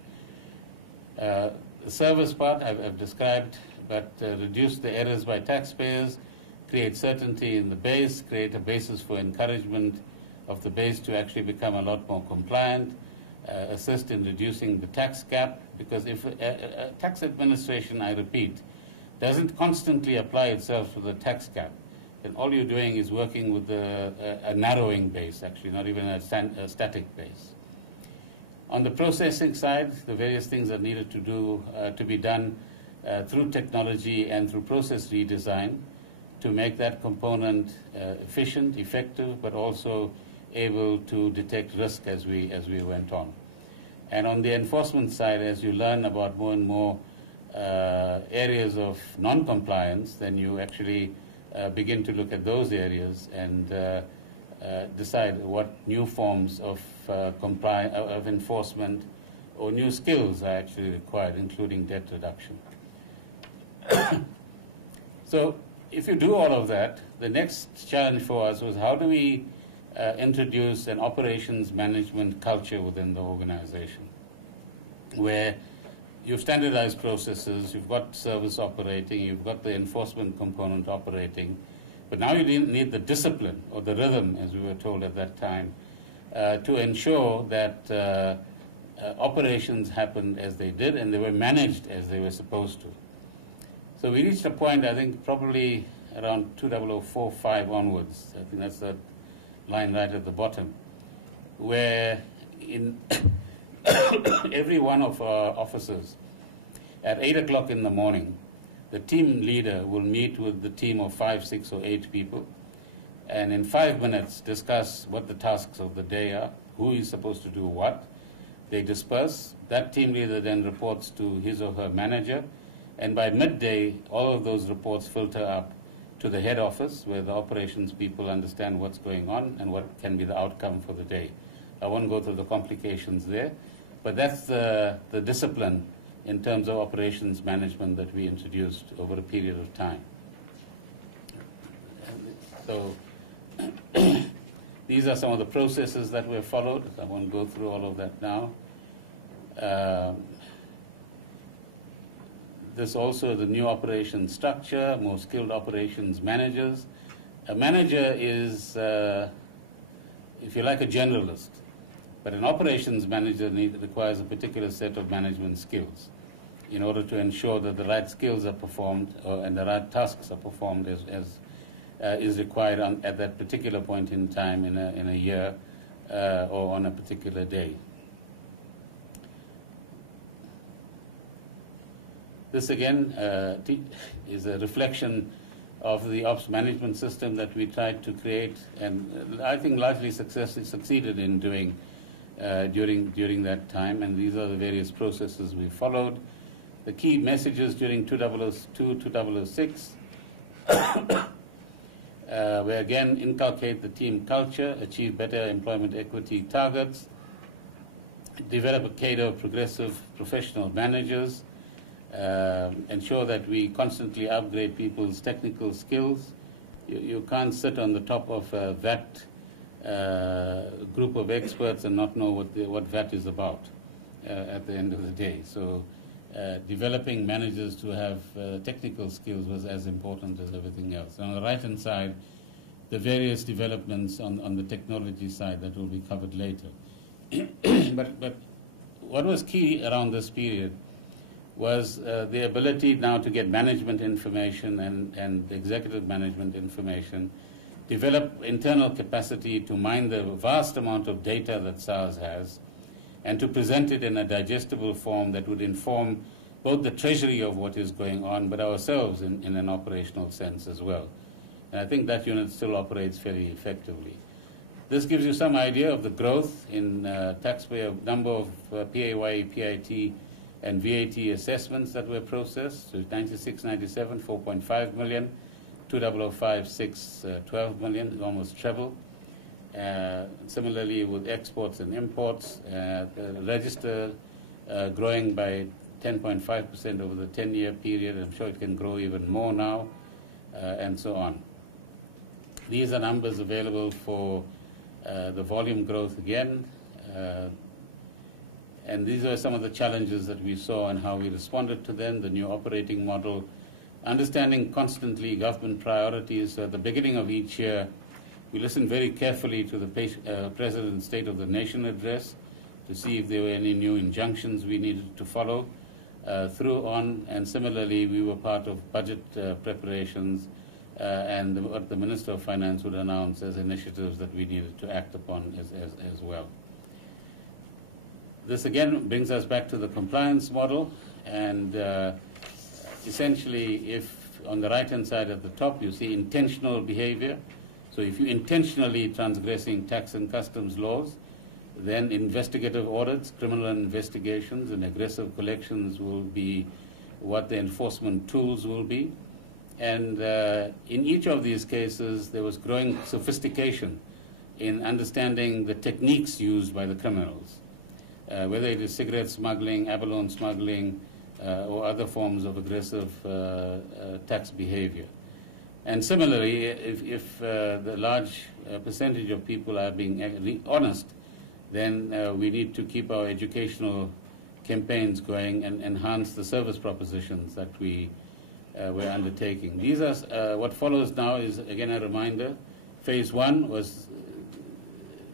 The service part I've described but reduce the errors by taxpayers, create certainty in the base, create a basis for encouragement of the base to actually become a lot more compliant, assist in reducing the tax gap, because if tax administration, I repeat, doesn't constantly apply itself to the tax gap, then all you're doing is working with a narrowing base, actually, not even a static base. On the processing side, the various things that needed to be done through technology and through process redesign to make that component efficient, effective, but also able to detect risk as we went on. And on the enforcement side, as you learn about more and more areas of non-compliance, then you actually begin to look at those areas and decide what new forms of enforcement or new skills are actually required, including debt reduction. So if you do all of that, the next challenge for us was how do we introduce an operations management culture within the organization where you've standardized processes, you've got service operating, you've got the enforcement component operating, but now you need the discipline or the rhythm, as we were told at that time, to ensure that operations happened as they did and they were managed as they were supposed to. So we reached a point, I think, probably around 2004-05 onwards. I think that's the line right at the bottom, where in every one of our officers at 8 o'clock in the morning, the team leader will meet with the team of 5, 6, or 8 people, and in 5 minutes discuss what the tasks of the day are, who is supposed to do what. They disperse. That team leader then reports to his or her manager, and by midday, all of those reports filter up to the head office where the operations people understand what's going on and what can be the outcome for the day. I won't go through the complications there, but that's the discipline in terms of operations management that we introduced over a period of time. So these are some of the processes that were followed. I won't go through all of that now. This also the new operations structure, more skilled operations managers. A manager is, if you like, a generalist, but an operations manager requires a particular set of management skills in order to ensure that the right skills are performed and the right tasks are performed as is required at that particular point in time in a year or on a particular day. This again is a reflection of the ops management system that we tried to create, and I think largely successfully succeeded in doing during that time. And these are the various processes we followed. The key messages during 2002-2006 were again inculcate the team culture, achieve better employment equity targets, develop a cadre of progressive professional managers, ensure that we constantly upgrade people's technical skills. You can't sit on the top of a VAT group of experts and not know what VAT is about at the end of the day. So developing managers to have technical skills was as important as everything else. And on the right-hand side, the various developments on the technology side that will be covered later. But what was key around this period was the ability now to get management information and executive management information, develop internal capacity to mine the vast amount of data that SARS has, and to present it in a digestible form that would inform both the treasury of what is going on, but ourselves in an operational sense as well. And I think that unit still operates very effectively. This gives you some idea of the growth in taxpayer number of PAYE, PIT, and VAT assessments that were processed. So 96, 97, 4.5 million, 2005, 6, 12 million, almost treble. Similarly with exports and imports, the register growing by 10.5% over the 10-year period. I'm sure it can grow even more now, and so on. These are numbers available for the volume growth again. And these are some of the challenges that we saw and how we responded to them. The new operating model understanding constantly government priorities. At the beginning of each year, we listened very carefully to the President's State of the Nation address to see if there were any new injunctions we needed to follow through on, and similarly we were part of budget preparations and what the Minister of Finance would announce as initiatives that we needed to act upon as well. This again brings us back to the compliance model, and essentially if on the right-hand side at the top you see intentional behavior, so if you're intentionally transgressing tax and customs laws, then investigative audits, criminal investigations, and aggressive collections will be what the enforcement tools will be. And in each of these cases, there was growing sophistication in understanding the techniques used by the criminals, whether it is cigarette smuggling, abalone smuggling, or other forms of aggressive tax behavior. And similarly, if the large percentage of people are being honest, then we need to keep our educational campaigns going and enhance the service propositions that we're undertaking. These are what follows now is again a reminder. Phase 1 was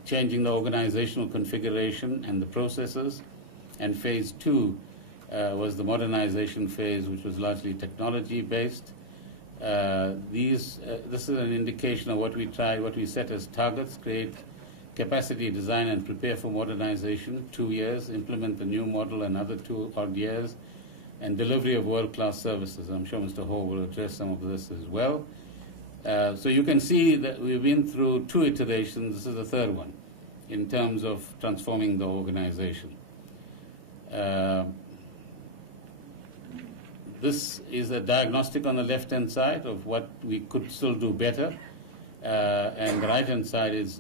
changing the organizational configuration and the processes, and phase 2 was the modernization phase, which was largely technology based. This is an indication of what we set as targets: create capacity, design, and prepare for modernization, 2 years, implement the new model another 2 odd years, and delivery of world-class services. I'm sure Mr. Ho will address some of this as well. So you can see that we've been through 2 iterations. This is the 3rd one in terms of transforming the organization. This is a diagnostic on the left-hand side of what we could still do better. And the right-hand side is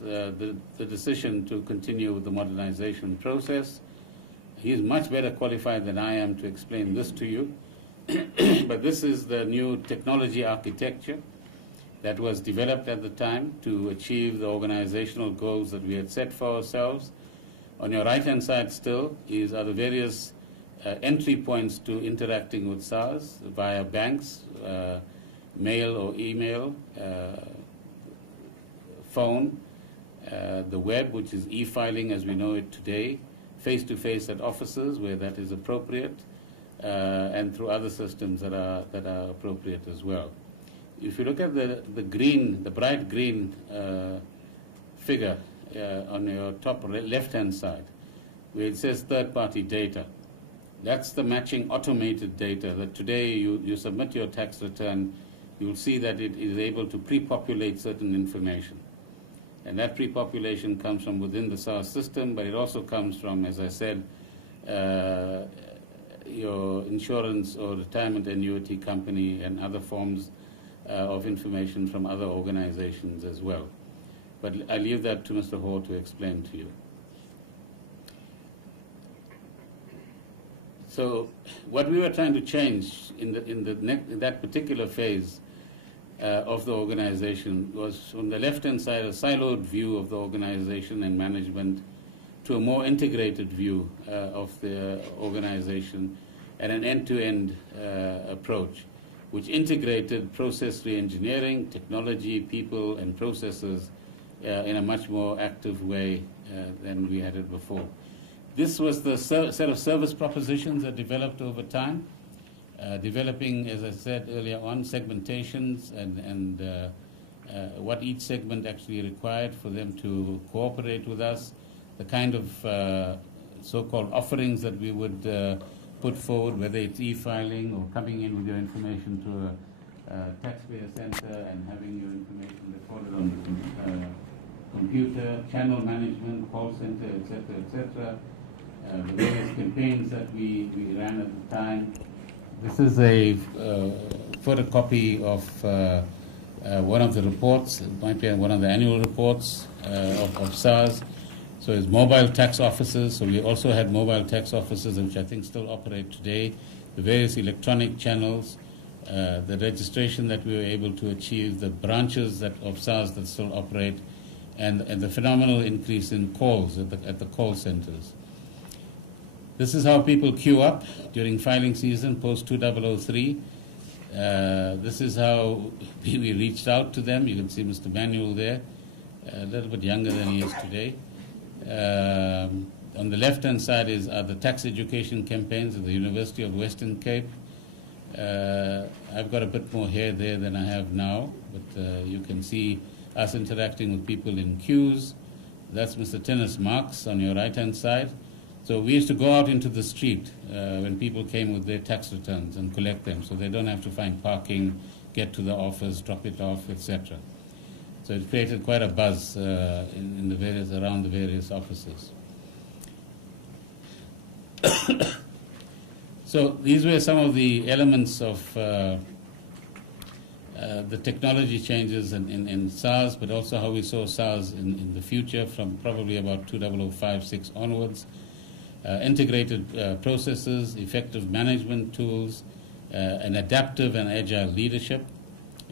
the decision to continue with the modernization process. He is much better qualified than I am to explain this to you. But this is the new technology architecture that was developed at the time to achieve the organizational goals that we had set for ourselves. On your right-hand side still are the various entry points to interacting with SARS via banks, mail or email, phone, the web, which is e-filing as we know it today, face-to-face at offices where that is appropriate, and through other systems that are appropriate as well. If you look at the bright green figure on your top left-hand side, where it says third-party data, that's the matching automated data that today you submit your tax return, you'll see that it is able to pre-populate certain information. And that pre-population comes from within the SARS system, but it also comes from, as I said, your insurance or retirement annuity company and other forms of information from other organizations as well. But I leave that to Mr. Ho to explain to you. So what we were trying to change in that particular phase of the organization was, on the left-hand side, a siloed view of the organization and management to a more integrated view of the organization and an end-to-end approach, which integrated process re-engineering, technology, people, and processes in a much more active way than we had it before. This was the set of service propositions that developed over time, developing, as I said earlier on, segmentations and what each segment actually required for them to cooperate with us, the kind of so-called offerings that we would put forward, whether it's e-filing or coming in with your information to a taxpayer center and having your information recorded on the computer, channel management, call center, etc., the various campaigns that we ran at the time. This is a photocopy of one of the reports. It might be one of the annual reports of SARS. So it's mobile tax offices. So we also had mobile tax offices, which I think still operate today. The various electronic channels, the registration that we were able to achieve, the branches of SARS that still operate, and the phenomenal increase in calls at the call centers. This is how people queue up during filing season, post 2003. This is how we reached out to them. You can see Mr. Manuel there, a little bit younger than he is today. On the left-hand side are the tax education campaigns at the University of Western Cape. I've got a bit more hair there than I have now, but you can see us interacting with people in queues. That's Mr. Tennis Marks on your right-hand side. So we used to go out into the street when people came with their tax returns and collect them, so they don't have to find parking, get to the office, drop it off, etc. So it created quite a buzz around the various offices. So these were some of the elements of the technology changes in SARS, but also how we saw SARS in the future from probably about 2005-06 onwards. Integrated processes, effective management tools, an adaptive and agile leadership,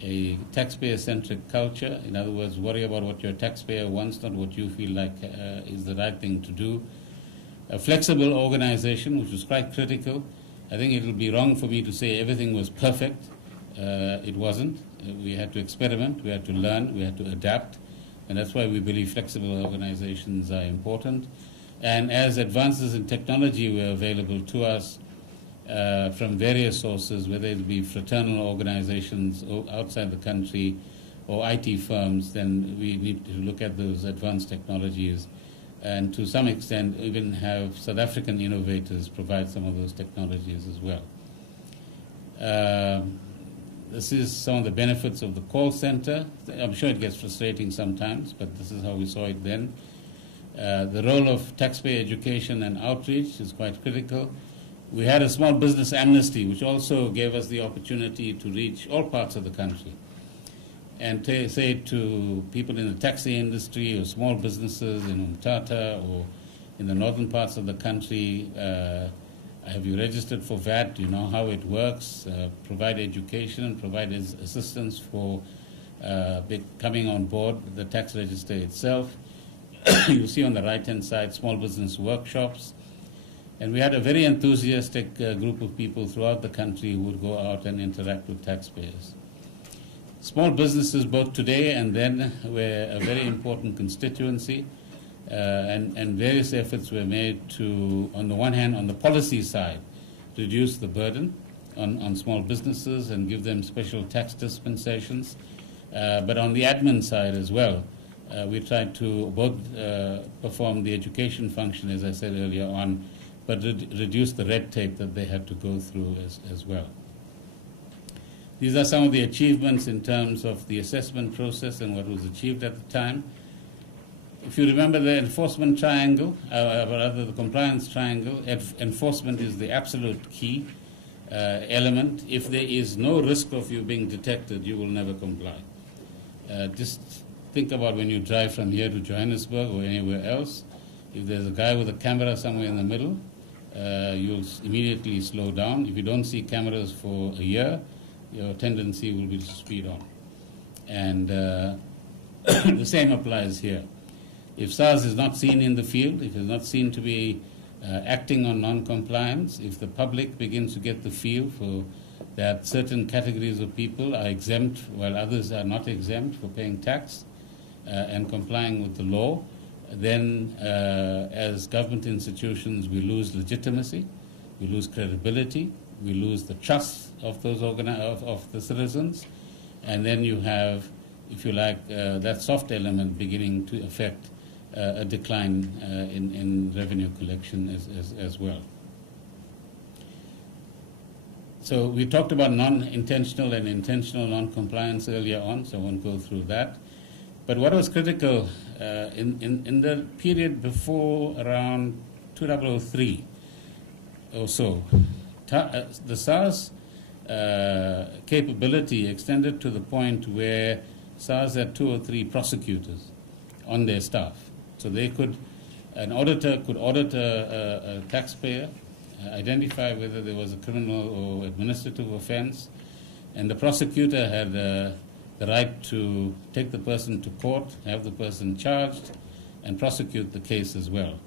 a taxpayer-centric culture. In other words, worry about what your taxpayer wants, not what you feel like is the right thing to do. A flexible organization, which was quite critical. I think it would be wrong for me to say everything was perfect. It wasn't. We had to experiment, we had to learn, we had to adapt, and that's why we believe flexible organizations are important. And as advances in technology were available to us from various sources, whether it be fraternal organizations outside the country or IT firms, then we need to look at those advanced technologies and to some extent even have South African innovators provide some of those technologies as well. This is some of the benefits of the call center. I'm sure it gets frustrating sometimes, but this is how we saw it then. The role of taxpayer education and outreach is quite critical. We had a small business amnesty, which also gave us the opportunity to reach all parts of the country and say to people in the taxi industry or small businesses in Umtata or in the northern parts of the country, have you registered for VAT? Do you know how it works? Provide education, provide assistance for coming on board the tax register itself. You see on the right-hand side small business workshops. And we had a very enthusiastic group of people throughout the country who would go out and interact with taxpayers. Small businesses, both today and then, were a very important constituency. And various efforts were made to, on the one hand, on the policy side, reduce the burden on small businesses and give them special tax dispensations. But on the admin side as well, we tried to both perform the education function, as I said earlier on, but reduce the red tape that they had to go through as well. These are some of the achievements in terms of the assessment process and what was achieved at the time. If you remember the enforcement triangle, or rather the compliance triangle, enforcement is the absolute key element. If there is no risk of you being detected, you will never comply. Just think about when you drive from here to Johannesburg or anywhere else. If there's a guy with a camera somewhere in the middle, you'll immediately slow down. If you don't see cameras for a year, your tendency will be to speed on. And the same applies here. If SARS is not seen in the field, if it's not seen to be acting on non-compliance, if the public begins to get the feel for that certain categories of people are exempt while others are not exempt for paying tax and complying with the law, then as government institutions we lose legitimacy, we lose credibility, we lose the trust of those of the citizens, and then you have, if you like, that soft element beginning to affect a decline in revenue collection as well. So we talked about non-intentional and intentional non-compliance earlier on, so I won't go through that. But what was critical in the period before around 2003 or so, the SARS capability extended to the point where SARS had 2 or 3 prosecutors on their staff. So they an auditor could audit a taxpayer, identify whether there was a criminal or administrative offense, and the prosecutor had the right to take the person to court, have the person charged, and prosecute the case as well.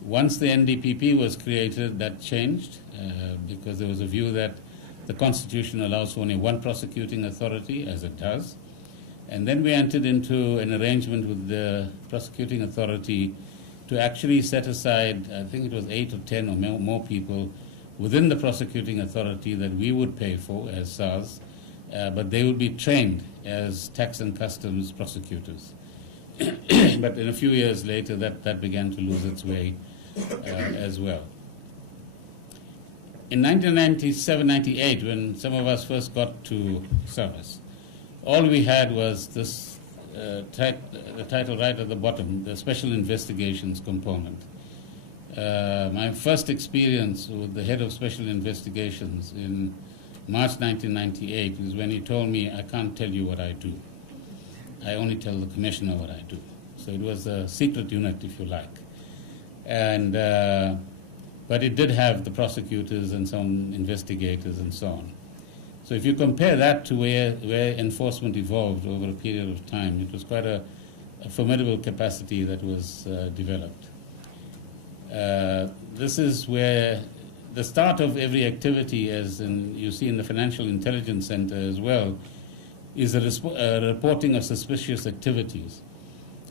Once the NDPP was created, that changed because there was a view that The Constitution allows for only one prosecuting authority, as it does. And then we entered into an arrangement with the prosecuting authority to actually set aside, I think it was 8 or 10 or more people within the prosecuting authority that we would pay for as SARS, but they would be trained as tax and customs prosecutors. But in a few years later, that began to lose its way as well. In 1997-98, when some of us first got to SARS, all we had was this the title right at the bottom, the Special Investigations component. My first experience with the head of Special Investigations in March 1998 is when he told me, I can't tell you what I do. I only tell the commissioner what I do. So it was a secret unit, if you like. And, but it did have the prosecutors and some investigators and so on. So if you compare that to where enforcement evolved over a period of time, it was quite a formidable capacity that was developed. This is where the start of every activity, as you see in the Financial Intelligence Center as well, is a reporting of suspicious activities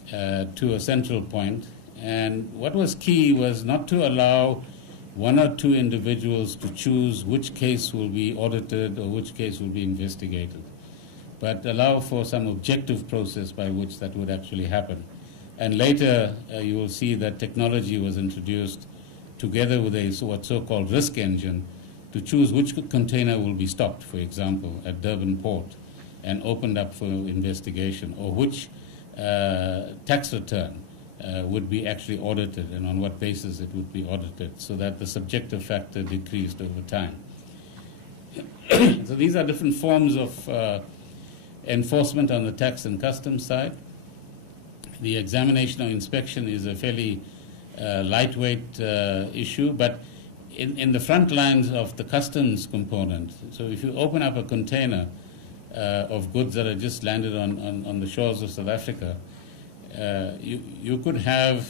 to a central point. And what was key was not to allow one or two individuals to choose which case will be audited or which case will be investigated, but allow for some objective process by which that would actually happen. And later, you will see that technology was introduced together with a what's so-called risk engine to choose which container will be stopped, for example, at Durban Port and opened up for investigation, or which tax return would be actually audited and on what basis it would be audited, so that the subjective factor decreased over time. So these are different forms of enforcement on the tax and customs side. The examination or inspection is a fairly lightweight issue, but in the front lines of the customs component, so if you open up a container of goods that are just landed on the shores of South Africa, you could have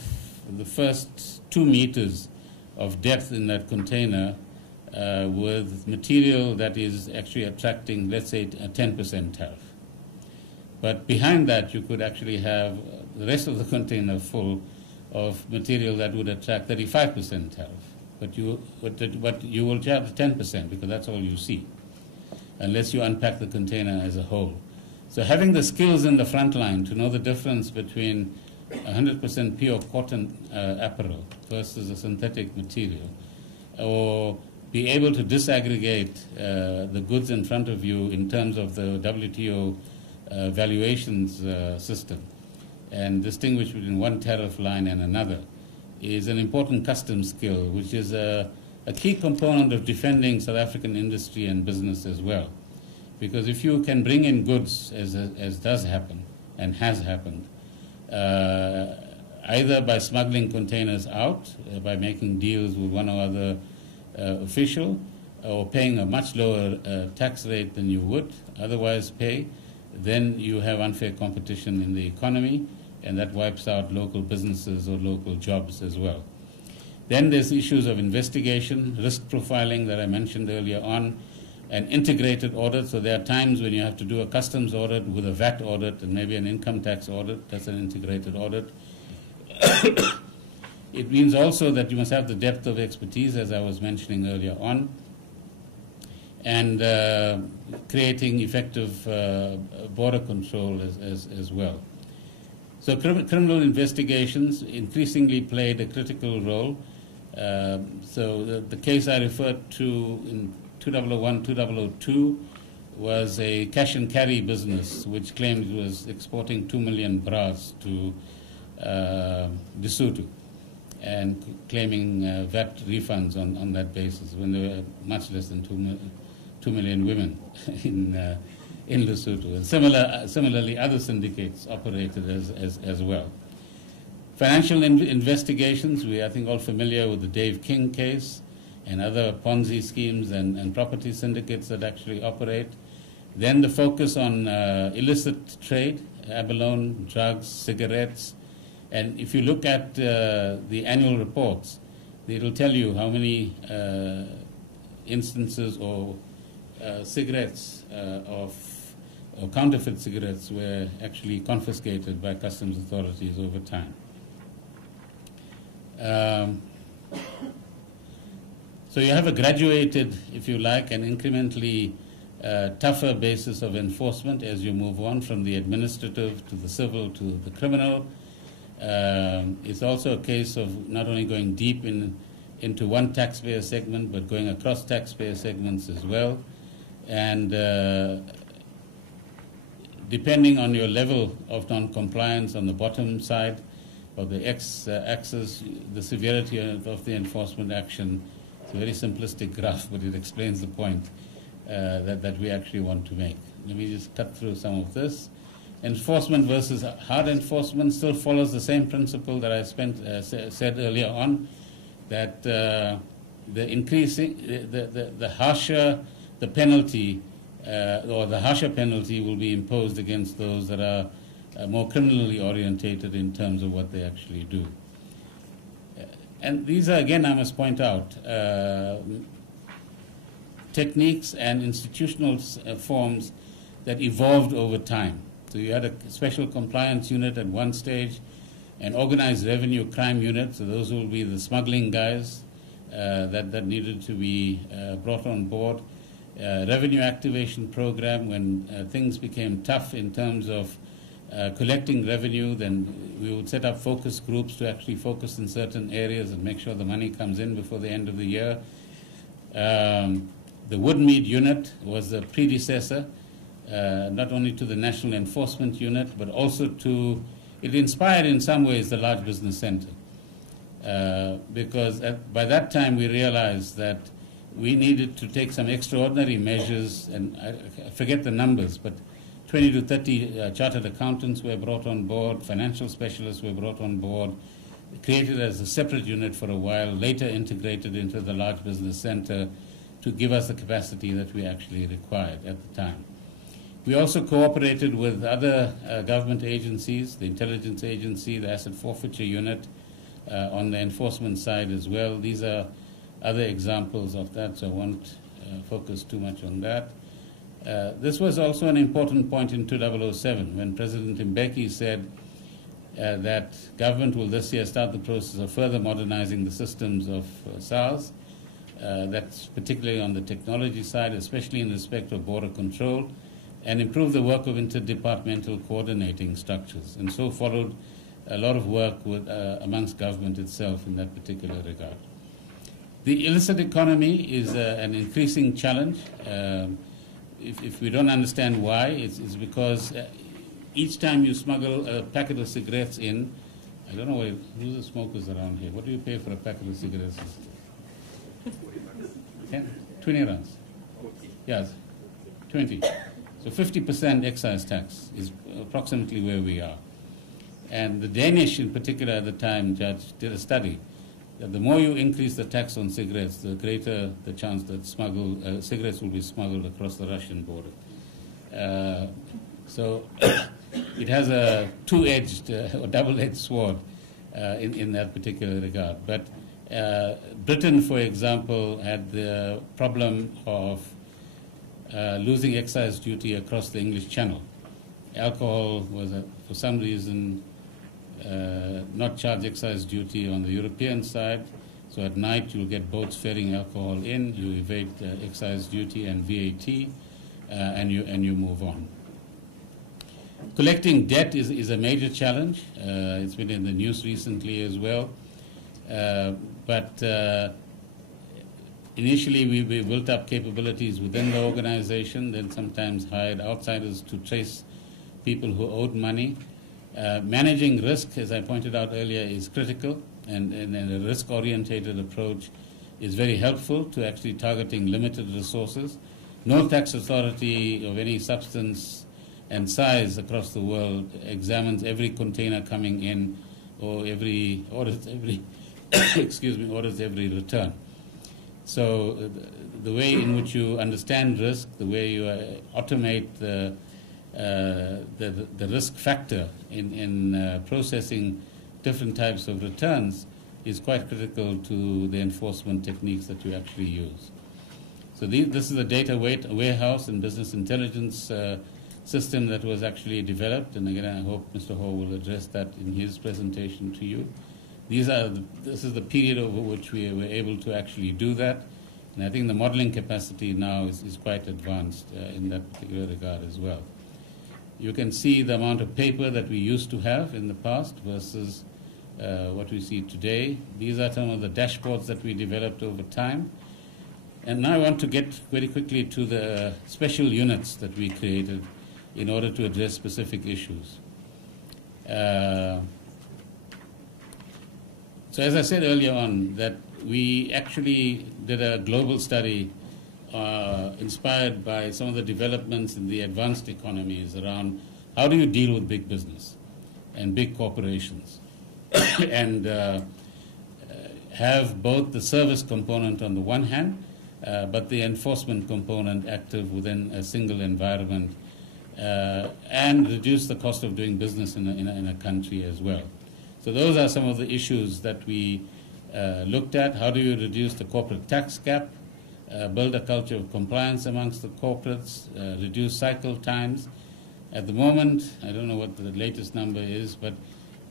the first 2 meters of depth in that container with material that is actually attracting, let's say, a 10% tariff. But behind that, you could actually have the rest of the container full of material that would attract 35% tariff. But you will charge 10% because that's all you see, unless you unpack the container as a whole. So having the skills in the front line to know the difference between 100% pure cotton apparel versus a synthetic material, or be able to disaggregate the goods in front of you in terms of the WTO valuations system and distinguish between one tariff line and another is an important customs skill, which is a key component of defending South African industry and business as well. Because if you can bring in goods, as does happen and has happened, either by smuggling containers out, by making deals with one or other official, or paying a much lower tax rate than you would otherwise pay, then you have unfair competition in the economy, and that wipes out local businesses or local jobs as well. Then there's issues of investigation, risk profiling that I mentioned earlier on, an integrated audit. So there are times when you have to do a customs audit with a VAT audit and maybe an income tax audit. That's an integrated audit. It means also that you must have the depth of expertise, as I was mentioning earlier on, and creating effective border control as well. So criminal investigations increasingly played a critical role. So the case I referred to in 2001, 2002 was a cash and carry business which claimed it was exporting 2 million bras to Lesotho and claiming VAT refunds on that basis when there were much less than 2 million women in Lesotho. And similarly, other syndicates operated as well. Financial investigations, we are, I think, all familiar with the Dave King case and other Ponzi schemes and property syndicates that actually operate. Then the focus on illicit trade, abalone, drugs, cigarettes. And if you look at the annual reports, it will tell you how many instances or cigarettes or counterfeit cigarettes were actually confiscated by customs authorities over time. So you have a graduated, if you like, and incrementally tougher basis of enforcement as you move on from the administrative to the civil to the criminal. It's also a case of not only going deep into one taxpayer segment, but going across taxpayer segments as well. And depending on your level of non-compliance on the bottom side, or the x-axis, the severity of the enforcement action. It's a very simplistic graph, but it explains the point that we actually want to make. Let me just cut through some of this. Enforcement versus hard enforcement still follows the same principle that I said earlier on, that the harsher the penalty, or the harsher penalty will be imposed against those that are more criminally orientated in terms of what they actually do. And these are, again, I must point out, techniques and institutional forms that evolved over time. So you had a special compliance unit at one stage, an organized revenue crime unit, so those will be the smuggling guys that needed to be brought on board. Revenue activation program, when things became tough in terms of collecting revenue, then we would set up focus groups to actually focus in certain areas and make sure the money comes in before the end of the year. The Woodmead unit was the predecessor, not only to the National Enforcement Unit, but also to, it inspired in some ways the Large Business Center. Because by that time we realized that we needed to take some extraordinary measures, and I forget the numbers, but 20 to 30 chartered accountants were brought on board, financial specialists were brought on board, created as a separate unit for a while, later integrated into the Large Business Center to give us the capacity that we actually required at the time. We also cooperated with other government agencies, the intelligence agency, the asset forfeiture unit, on the enforcement side as well. These are other examples of that, so I won't focus too much on that. This was also an important point in 2007 when President Mbeki said that government will this year start the process of further modernizing the systems of SARS. That's particularly on the technology side, especially in respect of border control, and improve the work of interdepartmental coordinating structures. And so followed a lot of work with, amongst government itself in that particular regard. The illicit economy is an increasing challenge. If we don't understand why, it's because each time you smuggle a packet of cigarettes in, I don't know who's the smokers around here. What do you pay for a packet of cigarettes? 20 rands. Yes, 20. So 50% excise tax is approximately where we are. And the Danish in particular at the time, Judge, did a study that the more you increase the tax on cigarettes, the greater the chance that cigarettes will be smuggled across the Russian border. So it has a two-edged or double-edged sword in that particular regard. But Britain, for example, had the problem of losing excise duty across the English Channel. Alcohol was, for some reason, not charge excise duty on the European side. So at night you'll get boats ferrying alcohol in, you evade excise duty and VAT, and you move on. Collecting debt is a major challenge. It's been in the news recently as well. But initially we built up capabilities within the organization, then sometimes hired outsiders to trace people who owed money. Managing risk, as I pointed out earlier, is critical, and a risk-orientated approach is very helpful to actually targeting limited resources. No tax authority of any substance and size across the world examines every container coming in or audits every audits every return. So the way in which you understand risk, the way you automate the risk factor in processing different types of returns is quite critical to the enforcement techniques that you actually use. So this is a data warehouse and business intelligence system that was actually developed, and again I hope Mr. Hall will address that in his presentation to you. This is the period over which we were able to actually do that, and I think the modeling capacity now is quite advanced in that particular regard as well. You can see the amount of paper that we used to have in the past versus what we see today. These are some of the dashboards that we developed over time. And now I want to get very quickly to the special units that we created in order to address specific issues. So as I said earlier on, that we actually did a global study inspired by some of the developments in the advanced economies around how do you deal with big business and big corporations and have both the service component on the one hand, but the enforcement component active within a single environment, and reduce the cost of doing business in a country as well. So those are some of the issues that we looked at. How do you reduce the corporate tax gap, build a culture of compliance amongst the corporates, reduce cycle times. At the moment, I don't know what the latest number is, but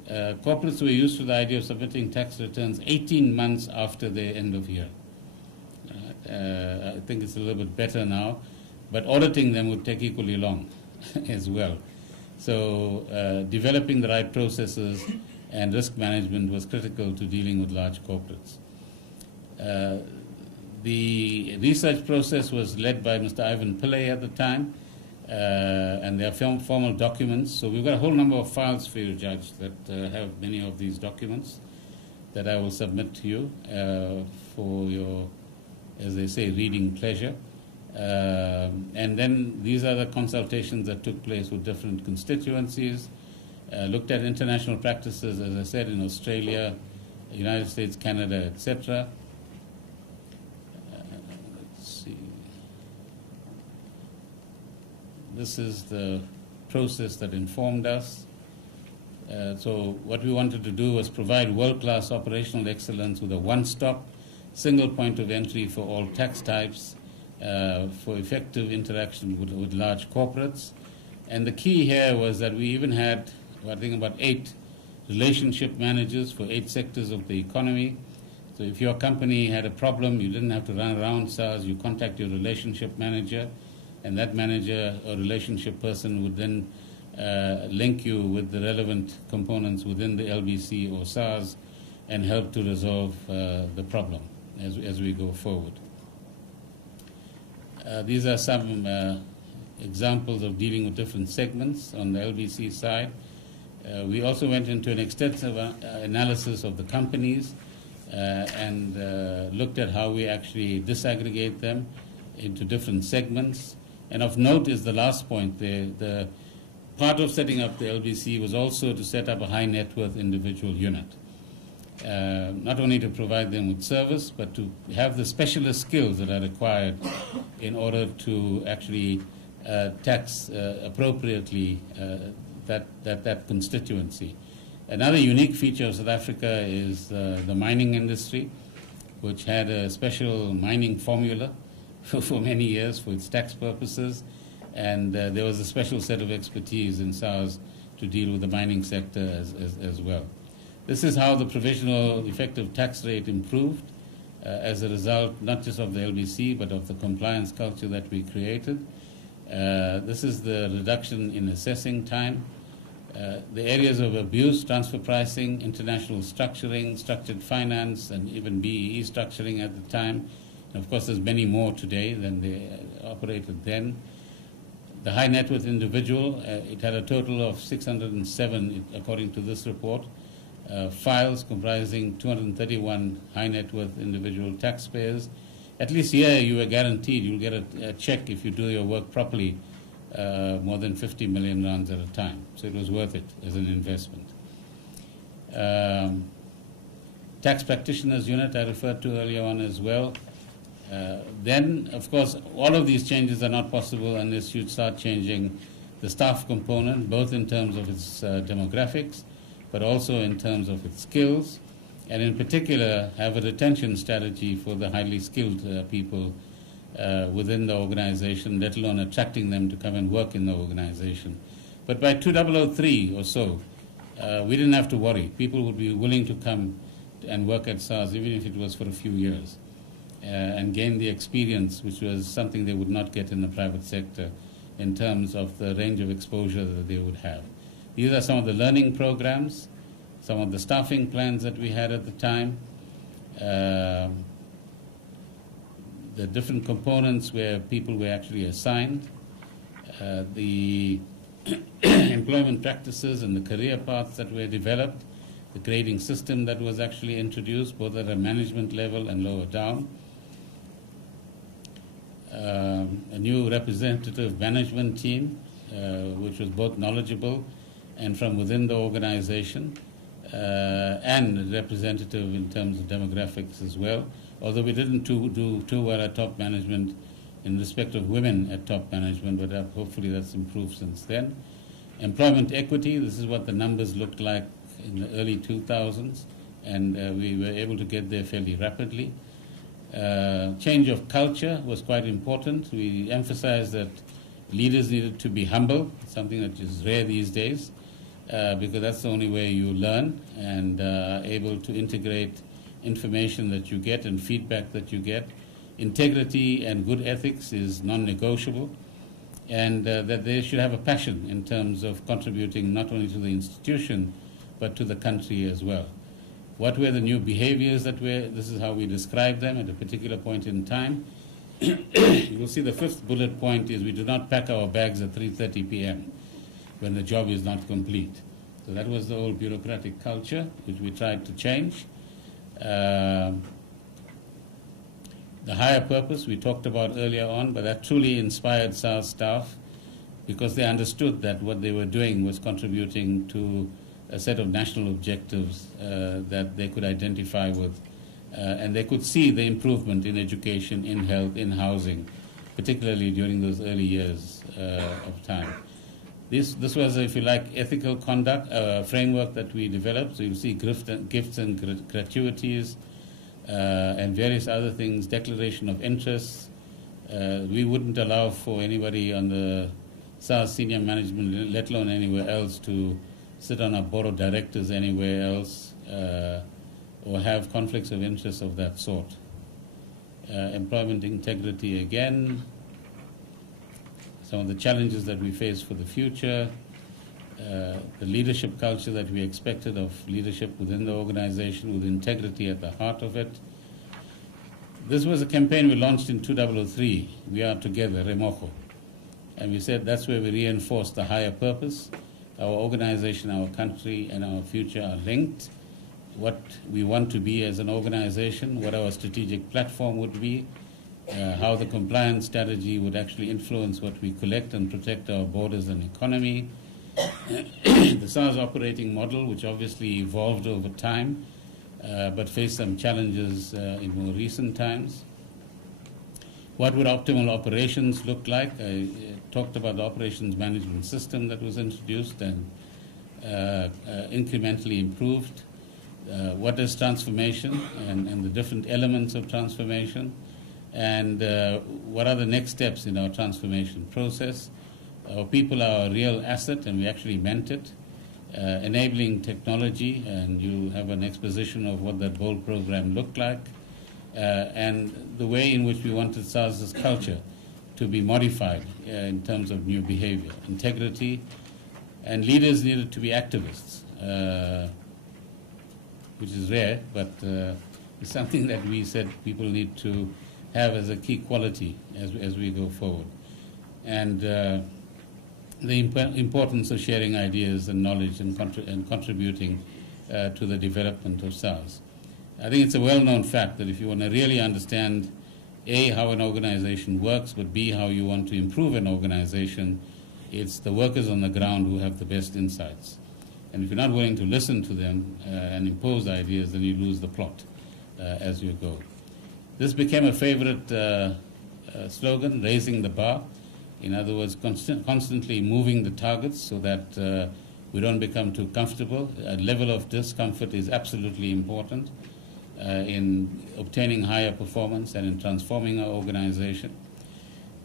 corporates were used to the idea of submitting tax returns 18 months after their end of year. I think it's a little bit better now, but auditing them would take equally long as well. So developing the right processes and risk management was critical to dealing with large corporates. The research process was led by Mr. Ivan Pillay at the time, and there are formal documents. So we've got a whole number of files for you, Judge, that have many of these documents that I will submit to you for your, as they say, reading pleasure. And then these are the consultations that took place with different constituencies, looked at international practices, as I said, in Australia, United States, Canada, etc. Let's see. This is the process that informed us. So what we wanted to do was provide world-class operational excellence with a one-stop, single point of entry for all tax types, for effective interaction with large corporates. And the key here was that we even had, I think, about 8 relationship managers for 8 sectors of the economy. So if your company had a problem, you didn't have to run around SARS, you contact your relationship manager, and that manager or relationship person would then link you with the relevant components within the LBC or SARS and help to resolve the problem as we go forward. These are some examples of dealing with different segments on the LBC side. We also went into an extensive analysis of the companies and looked at how we actually disaggregate them into different segments. And of note is the last point there. The part of setting up the LBC was also to set up a high net worth individual unit. Not only to provide them with service, but to have the specialist skills that are required in order to actually tax appropriately that constituency. Another unique feature of South Africa is the mining industry, which had a special mining formula for many years for its tax purposes, and there was a special set of expertise in SARS to deal with the mining sector as well. This is how the provisional effective tax rate improved as a result not just of the LBC but of the compliance culture that we created. This is the reduction in assessing time. The areas of abuse, transfer pricing, international structuring, structured finance, and even BEE structuring at the time. And of course, there's many more today than they operated then. The high net worth individual, it had a total of 607, according to this report, files comprising 231 high net worth individual taxpayers. At least here you are guaranteed you'll get a check if you do your work properly, more than 50 million rands at a time. So it was worth it as an investment. Tax practitioners unit I referred to earlier on as well. Then, of course, all of these changes are not possible unless you start changing the staff component, both in terms of its demographics, but also in terms of its skills, and in particular have a retention strategy for the highly skilled people within the organization, let alone attracting them to come and work in the organization. But by 2003 or so, we didn't have to worry. People would be willing to come and work at SARS, even if it was for a few years, and gain the experience, which was something they would not get in the private sector in terms of the range of exposure that they would have. These are some of the learning programs, some of the staffing plans that we had at the time, the different components where people were actually assigned, the employment practices and the career paths that were developed, the grading system that was actually introduced, both at a management level and lower down, a new representative management team, which was both knowledgeable and from within the organization, and representative in terms of demographics as well, although we didn't do too well at top management in respect of women at top management, but hopefully that's improved since then. Employment equity, this is what the numbers looked like in the early 2000s, and we were able to get there fairly rapidly. Change of culture was quite important. We emphasized that leaders needed to be humble, something that is rare these days, because that's the only way you learn, and able to integrate information that you get and feedback that you get. Integrity and good ethics is non-negotiable, and that they should have a passion in terms of contributing not only to the institution, but to the country as well. What were the new behaviors that were, this is how we describe them at a particular point in time. You will see the fifth bullet point is we do not pack our bags at 3:30 p.m. when the job is not complete. So that was the old bureaucratic culture, which we tried to change. The higher purpose we talked about earlier on, but that truly inspired SARS staff because they understood that what they were doing was contributing to a set of national objectives that they could identify with, and they could see the improvement in education, in health, in housing, particularly during those early years of time. This was, if you like, ethical conduct framework that we developed. So you'll see gifts and gratuities and various other things, declaration of interests. We wouldn't allow for anybody on the SARS senior management, let alone anywhere else, to sit on a board of directors anywhere else or have conflicts of interest of that sort. Employment integrity again, some of the challenges that we face for the future, the leadership culture that we expected of leadership within the organization with integrity at the heart of it. This was a campaign we launched in 2003, We Are Together, Remojo. And we said that's where we reinforced the higher purpose. Our organization, our country, and our future are linked. What we want to be as an organization, what our strategic platform would be, how the compliance strategy would actually influence what we collect and protect our borders and economy. The SARS operating model, which obviously evolved over time, but faced some challenges in more recent times. What would optimal operations look like? I talked about the operations management system that was introduced and incrementally improved. What is transformation and the different elements of transformation? And what are the next steps in our transformation process? Our people are a real asset, and we actually meant it. Enabling technology, and you have an exposition of what that bold program looked like. And the way in which we wanted SARS's culture to be modified in terms of new behavior, integrity, and leaders needed to be activists, which is rare, but it's something that we said people need to have as a key quality as we go forward. And the importance of sharing ideas and knowledge and contributing to the development of SARS. I think it's a well-known fact that if you want to really understand, A, how an organization works, but B, how you want to improve an organization, it's the workers on the ground who have the best insights. And if you're not willing to listen to them and impose ideas, then you lose the plot as you go. This became a favorite slogan, raising the bar. In other words, constantly moving the targets so that we don't become too comfortable. A level of discomfort is absolutely important in obtaining higher performance and in transforming our organization.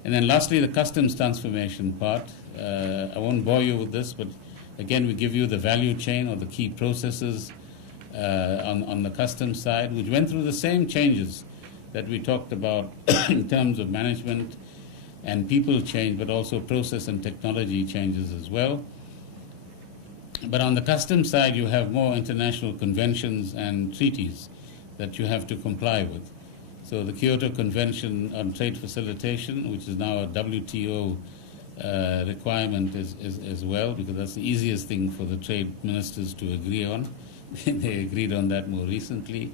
And then lastly, the customs transformation part. I won't bore you with this, but again, we give you the value chain or the key processes on the customs side, which went through the same changes that we talked about in terms of management and people change, but also process and technology changes as well. But on the customs side, you have more international conventions and treaties that you have to comply with. So the Kyoto Convention on Trade Facilitation, which is now a WTO requirement as well, because that's the easiest thing for the trade ministers to agree on. They agreed on that more recently.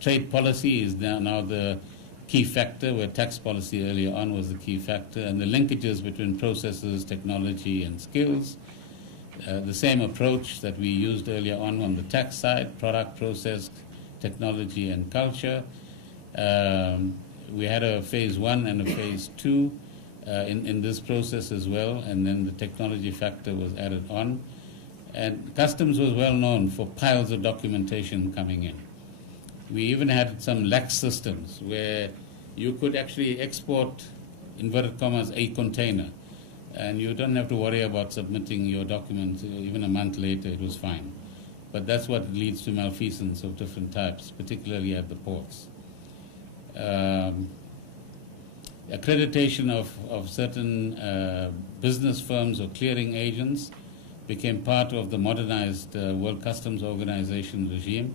Trade policy is now the key factor, where tax policy earlier on was the key factor, and the linkages between processes, technology, and skills. The same approach that we used earlier on the tax side, product, process, technology, and culture. We had a phase 1 and a phase 2 in this process as well, and then the technology factor was added on. And customs was well known for piles of documentation coming in. We even had some lax systems where you could actually export, inverted commas, a container, and you don't have to worry about submitting your documents. Even a month later, it was fine. But that's what leads to malfeasance of different types, particularly at the ports. Accreditation of certain business firms or clearing agents became part of the modernized World Customs Organization regime.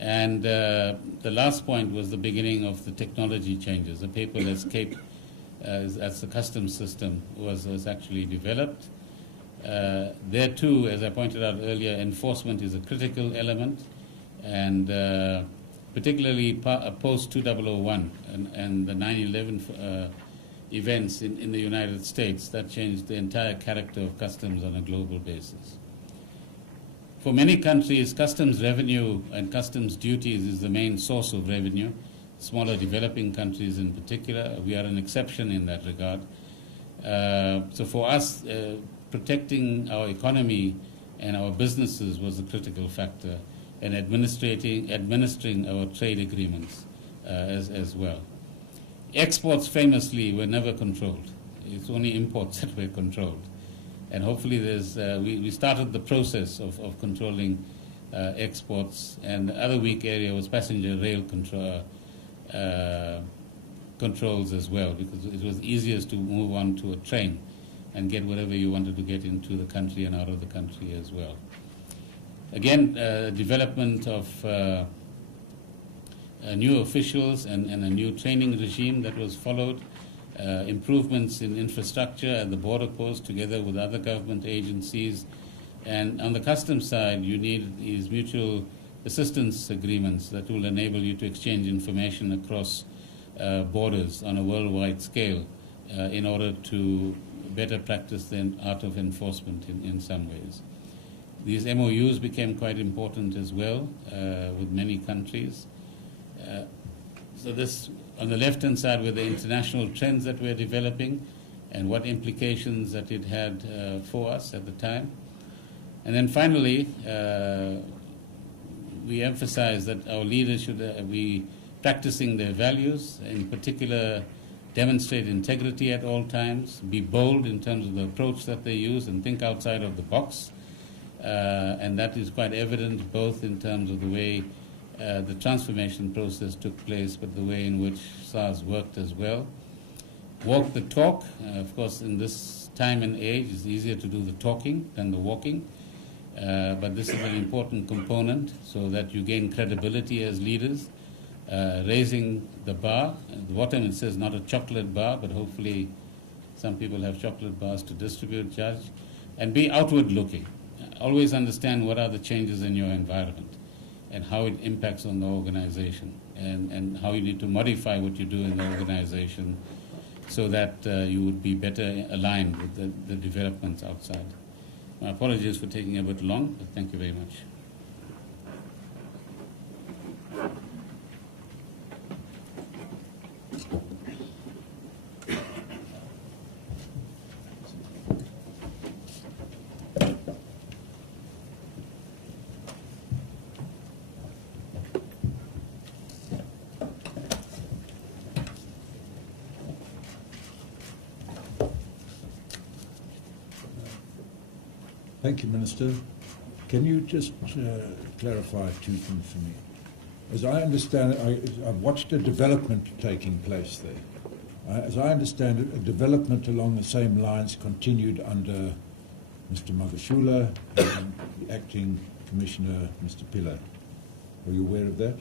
And the last point was the beginning of the technology changes. The paperless Cape, as the customs system was actually developed. There too, as I pointed out earlier, enforcement is a critical element, and particularly post-2001 and the 9/11 events in the United States, that changed the entire character of customs on a global basis. For many countries, customs revenue and customs duties is the main source of revenue. Smaller developing countries in particular, we are an exception in that regard. So for us, protecting our economy and our businesses was a critical factor, and administering our trade agreements as well. Exports famously were never controlled. It's only imports that were controlled. And hopefully we started the process of controlling exports, and the other weak area was passenger rail controls as well, because it was easiest to move on to a train and get whatever you wanted to get into the country and out of the country as well. Again, development of new officials and a new training regime that was followed. Improvements in infrastructure at the border post together with other government agencies. And on the customs side, you need these mutual assistance agreements that will enable you to exchange information across borders on a worldwide scale in order to better practice the art of enforcement in some ways. These MOUs became quite important as well with many countries. So this, on the left-hand side, were the international trends that we're developing and what implications that it had for us at the time. And then finally, we emphasize that our leaders should be practicing their values, in particular demonstrate integrity at all times, be bold in terms of the approach that they use, and think outside of the box. And that is quite evident both in terms of the way the transformation process took place, but the way in which SARS worked as well. Walk the talk. Of course, in this time and age, it's easier to do the talking than the walking. But this is an important component so that you gain credibility as leaders. Raising the bar. At the bottom it says not a chocolate bar, but hopefully some people have chocolate bars to distribute, Judge. And be outward looking. Always understand what are the changes in your environment and how it impacts on the organization, and how you need to modify what you do in the organization so that you would be better aligned with the developments outside. My apologies for taking a bit long, but thank you very much. Thank you, Minister. Can you just clarify two things for me? As I understand it, I've watched a development taking place there. As I understand it, a development along the same lines continued under Mr. Magashula and the acting Commissioner, Mr. Pillay. Are you aware of that?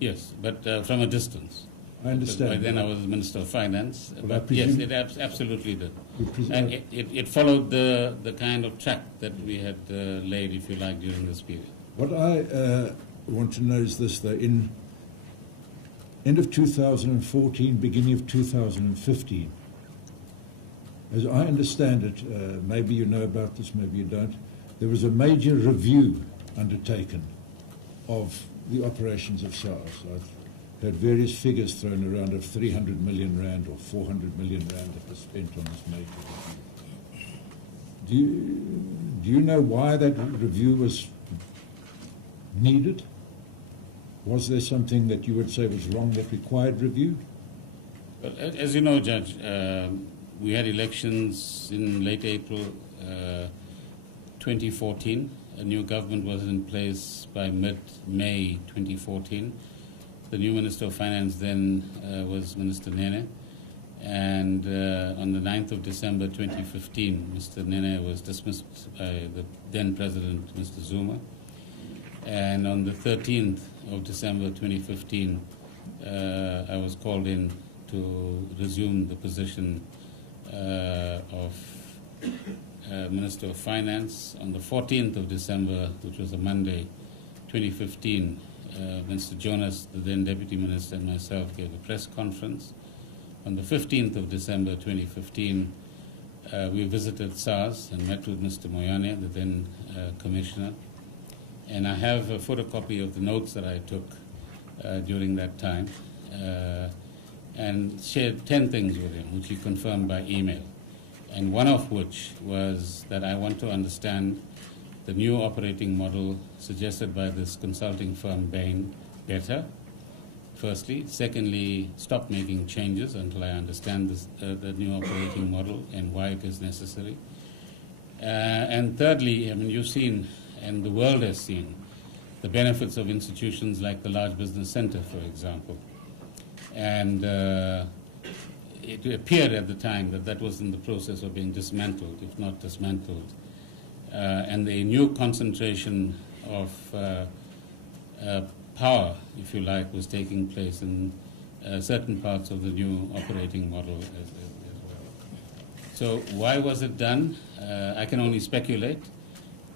Yes, but from a distance. I understand. By then I was Minister of Finance, but yes, it absolutely did. And it followed the kind of track that we had laid, if you like, during this period. What I want to know is this, though. In end of 2014, beginning of 2015, as I understand it, maybe you know about this, maybe you don't, there was a major review undertaken of the operations of SARS. I've had various figures thrown around of 300 million rand or 400 million rand that was spent on this major review. Do you know why that review was needed? Was there something that you would say was wrong that required review? Well, as you know, Judge, we had elections in late April 2014. A new government was in place by mid-May 2014. The new Minister of Finance then was Minister Nene. And on the 9th of December 2015, Mr. Nene was dismissed by the then President, Mr. Zuma. And on the 13th of December 2015, I was called in to resume the position of Minister of Finance. On the 14th of December, which was a Monday, 2015, Mr. Jonas, the then Deputy Minister, and myself gave a press conference. On the 15th of December 2015, we visited SARS and met with Mr. Moyane, the then Commissioner. And I have a photocopy of the notes that I took during that time and shared 10 things with him, which he confirmed by email. And one of which was that I want to understand the new operating model suggested by this consulting firm, Bain, better, firstly. Secondly, stop making changes until I understand this, the new operating model and why it is necessary. And thirdly, I mean, you've seen, and the world has seen, the benefits of institutions like the Large Business Center, for example. And it appeared at the time that that was in the process of being dismantled, if not dismantled. And the new concentration of power, if you like, was taking place in certain parts of the new operating model as well. So why was it done? I can only speculate.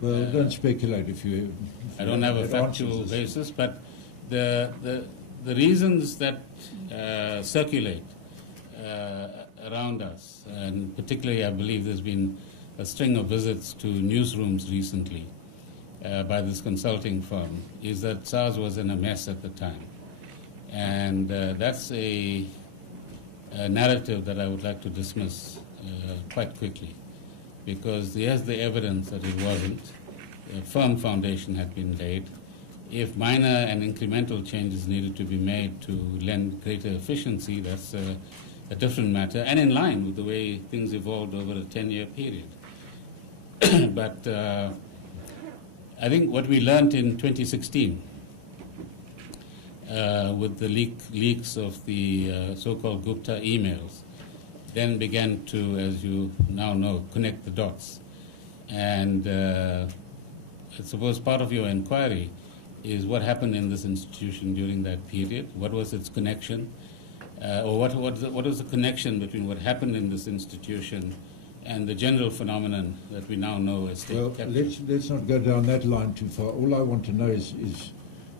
Well, don't speculate if you... I don't have a factual basis, but the reasons that circulate around us, and particularly I believe there's been a string of visits to newsrooms recently by this consulting firm, is that SARS was in a mess at the time. And that's a narrative that I would like to dismiss quite quickly, because there's the evidence that it wasn't. A firm foundation had been laid. If minor and incremental changes needed to be made to lend greater efficiency, that's a different matter, and in line with the way things evolved over a 10-year period. But I think what we learned in 2016 with the leaks of the so-called Gupta emails then began to, as you now know, connect the dots. And I suppose part of your inquiry is what happened in this institution during that period. What was its connection? Or what was the connection between what happened in this institution and the general phenomenon that we now know as state capture? Let's not go down that line too far. All I want to know is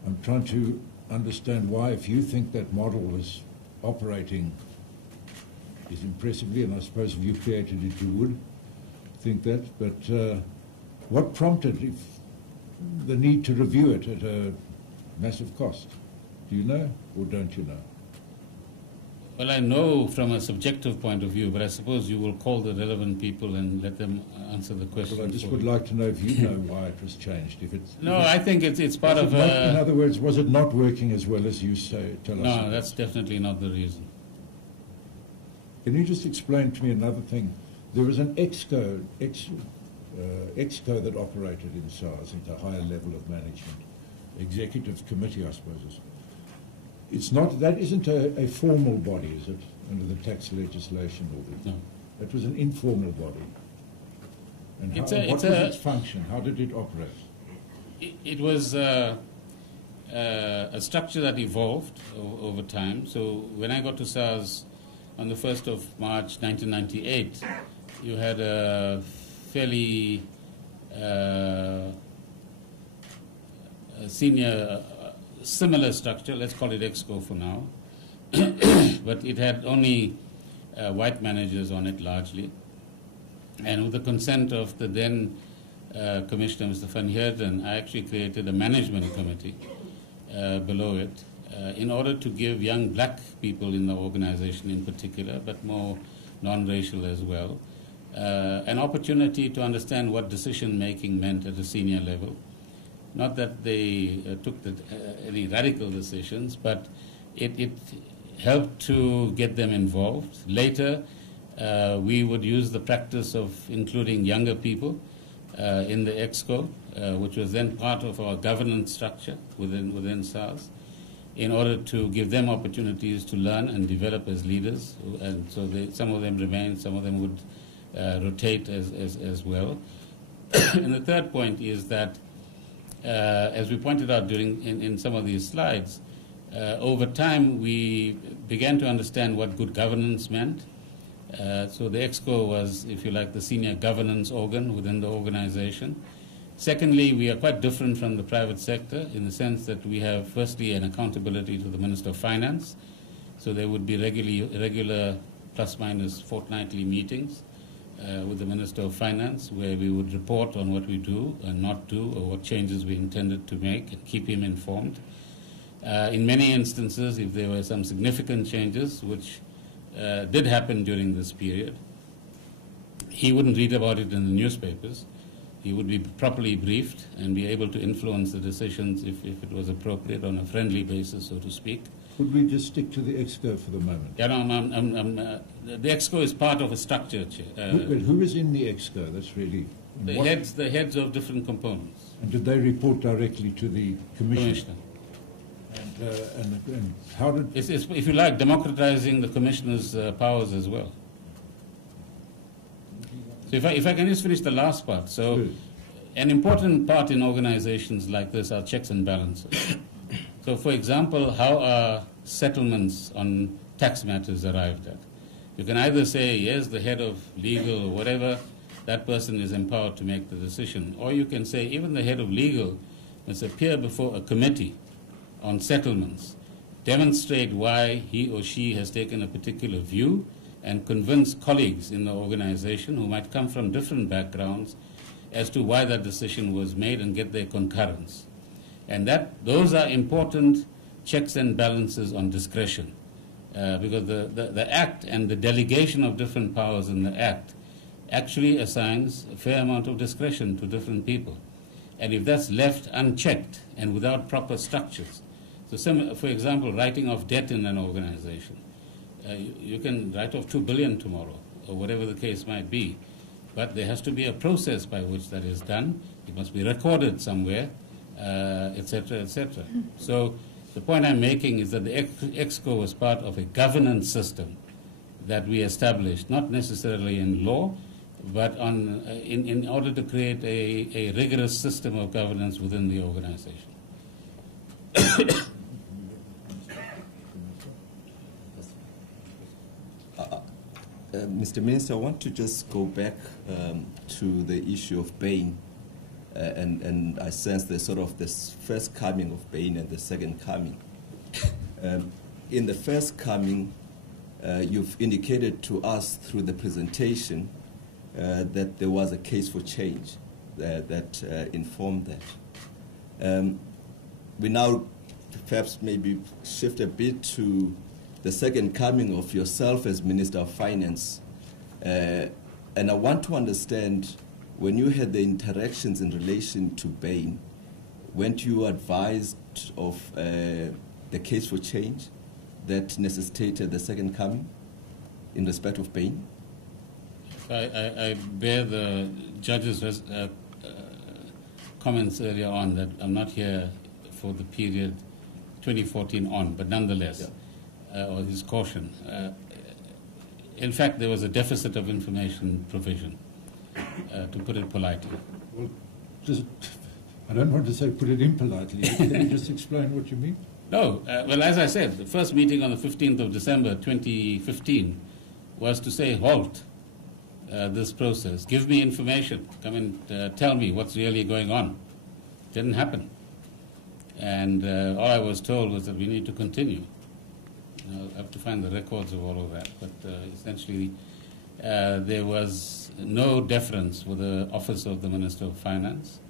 I'm trying to understand why, if you think that model was operating is impressively, and I suppose if you created it, you would think that, but what prompted the need to review it at a massive cost? Do you know, or don't you know? Well, I know from a subjective point of view, but I suppose you will call the relevant people and let them answer the question. Well, I just would like to know if you know why it was changed. I think it's part of... in other words, was it not working as well as you tell us? No, that's definitely not the reason. Can you just explain to me another thing? There was an exco that operated in SARS at a higher level of management, executive committee, I suppose. It's not, that isn't a formal body, is it, under the tax legislation? Or No. That was an informal body. And what was its function? How did it operate? It was a structure that evolved over time. So when I got to SARS on the 1st of March 1998, you had a fairly senior, similar structure, let's call it EXCO for now, but it had only white managers on it largely. And with the consent of the then Commissioner, Mr. Van Heerden, I actually created a management committee below it in order to give young black people in the organization in particular, but more non-racial as well, an opportunity to understand what decision-making meant at a senior level. Not that they took any radical decisions, but it helped to get them involved. Later, we would use the practice of including younger people in the EXCO, which was then part of our governance structure within SARS, in order to give them opportunities to learn and develop as leaders. And so some of them remained, some of them would rotate as well. And the third point is that, as we pointed out in some of these slides, over time we began to understand what good governance meant. So the EXCO was, if you like, the senior governance organ within the organization. Secondly, we are quite different from the private sector in the sense that we have, firstly, an accountability to the Minister of Finance. So there would be regular plus-minus fortnightly meetings with the Minister of Finance, where we would report on what we do and not do, or what changes we intended to make, and keep him informed. In many instances, if there were some significant changes, which did happen during this period, he wouldn't read about it in the newspapers. He would be properly briefed and be able to influence the decisions if it was appropriate on a friendly basis, so to speak. Could we just stick to the EXCO for the moment? Yeah, no, the EXCO is part of a structure, Chair. But who is in the EXCO? That's really... The heads of different components. And did they report directly to the Commissioner? And how did... It's, if you like, democratizing the Commissioner's powers as well. So if I can just finish the last part. So Good. An important part in organizations like this are checks and balances. So for example, how are settlements on tax matters arrived at? You can either say, yes, the head of legal or whatever, that person is empowered to make the decision. Or you can say, even the head of legal must appear before a committee on settlements, demonstrate why he or she has taken a particular view, and convince colleagues in the organization who might come from different backgrounds as to why that decision was made, and get their concurrence. And those are important checks and balances on discretion, because the Act and the delegation of different powers in the Act actually assigns a fair amount of discretion to different people. And if that's left unchecked and without proper structures, so for example, writing off debt in an organization, you can write off 2 billion tomorrow, or whatever the case might be, but there has to be a process by which that is done. It must be recorded somewhere, etc., etc. So the point I'm making is that the EXCO was part of a governance system that we established, not necessarily in law, but in order to create a rigorous system of governance within the organization. Mr. Minister, I want to just go back to the issue of Bain, and I sense the sort of this first coming of Bain and the second coming. In the first coming, you've indicated to us through the presentation that there was a case for change that informed that. We now perhaps maybe shift a bit to the second coming of yourself as Minister of Finance. And I want to understand, when you had the interactions in relation to Bain, weren't you advised of the case for change that necessitated the second coming in respect of Bain? I bear the judge's comments earlier on that I'm not here for the period 2014 on, but nonetheless, or his caution. In fact, there was a deficit of information provision, to put it politely. Well, I don't want to say put it impolitely. Can you just explain what you mean? No, well, as I said, the first meeting on the 15th of December 2015 was to say, halt this process. Give me information. Come and tell me what's really going on. Didn't happen. And all I was told was that we need to continue. I'll have to find the records of all of that. But essentially, there was no deference with the Office of the Minister of Finance.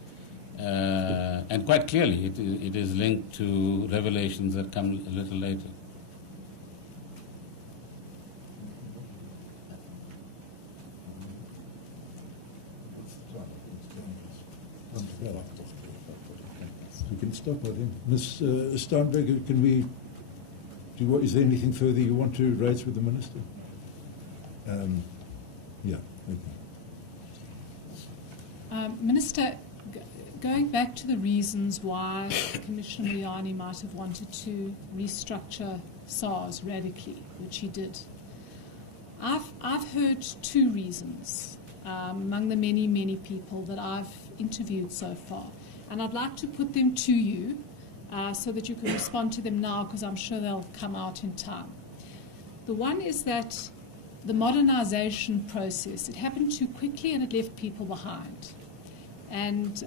And quite clearly, it is linked to revelations that come a little later. We can stop, I think. Ms. Steinberg, can we do what? Is there anything further you want to raise with the Minister? Yeah, okay. Minister, going back to the reasons why Commissioner Moyane might have wanted to restructure SARS radically, which he did, I've heard two reasons among the many, many people that I've interviewed so far. And I'd like to put them to you so that you can respond to them now, because I'm sure they'll come out in time. The one is that the modernization process, it happened too quickly and it left people behind. And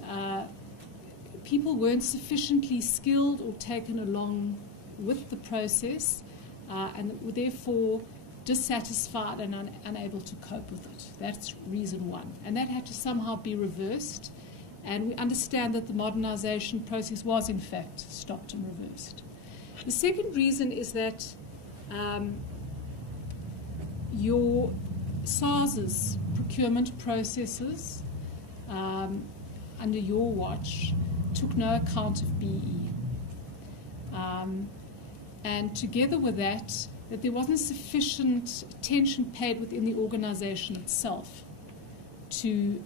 people weren't sufficiently skilled or taken along with the process and were therefore dissatisfied and unable to cope with it. That's reason one. And that had to somehow be reversed. And we understand that the modernization process was, in fact, stopped and reversed. The second reason is that your SARS's procurement processes under your watch took no account of BE. And together with that there wasn't sufficient attention paid within the organization itself to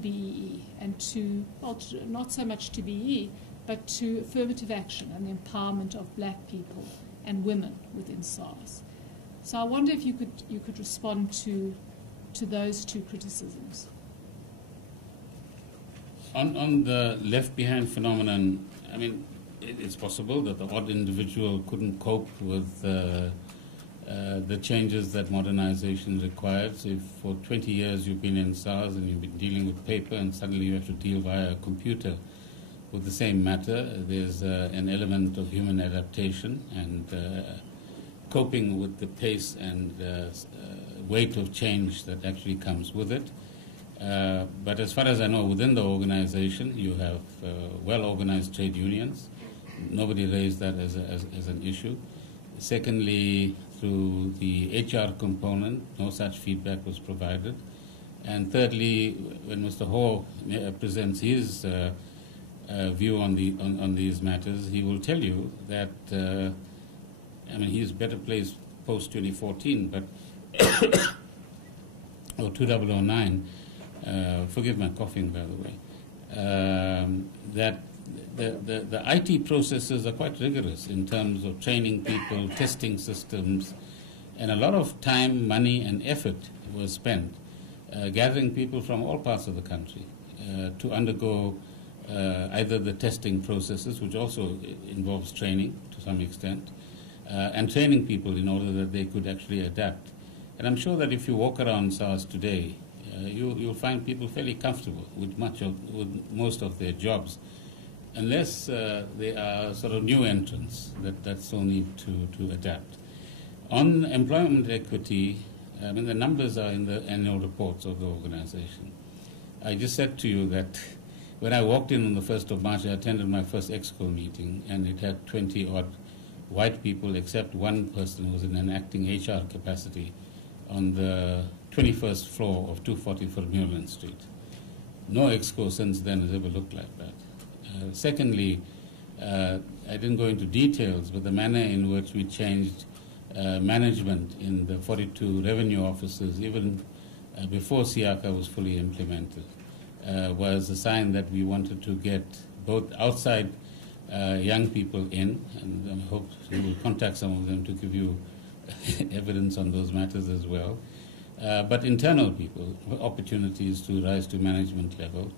BEE and to, well, not so much to BEE, but to affirmative action and the empowerment of black people and women within SARS. So I wonder if you could respond to those two criticisms. On the left behind phenomenon, I mean, it's possible that the odd individual couldn't cope with the changes that modernization requires. If for 20 years you've been in SARS and you've been dealing with paper and suddenly you have to deal via a computer with the same matter, there's an element of human adaptation and coping with the pace and weight of change that actually comes with it. But as far as I know, within the organization, you have well-organized trade unions. Nobody raised that as an issue. Secondly, through the HR component, no such feedback was provided. And thirdly, when Mr. Ho presents his view on these matters, he will tell you that, I mean, he's better placed post-2014, but, or 2009, forgive my coughing, by the way, that the IT processes are quite rigorous in terms of training people, testing systems, and a lot of time, money, and effort was spent gathering people from all parts of the country to undergo either the testing processes, which also involves training to some extent, and training people in order that they could actually adapt. And I'm sure that if you walk around SARS today, you'll find people fairly comfortable with most of their jobs, unless they are sort of new entrants that still need to adapt. On employment equity, I mean, the numbers are in the annual reports of the organization. I just said to you that when I walked in on the 1st of March, I attended my first EXCO meeting, and it had 20-odd white people, except one person who was in an acting HR capacity on the 21st floor of 244 Newland Street. No EXCO since then has ever looked like that. Secondly, I didn't go into details, but the manner in which we changed management in the 42 revenue offices, even before SIACA was fully implemented, was a sign that we wanted to get both outside young people in, and I hope you will contact some of them to give you evidence on those matters as well, but internal people, opportunities to rise to management level.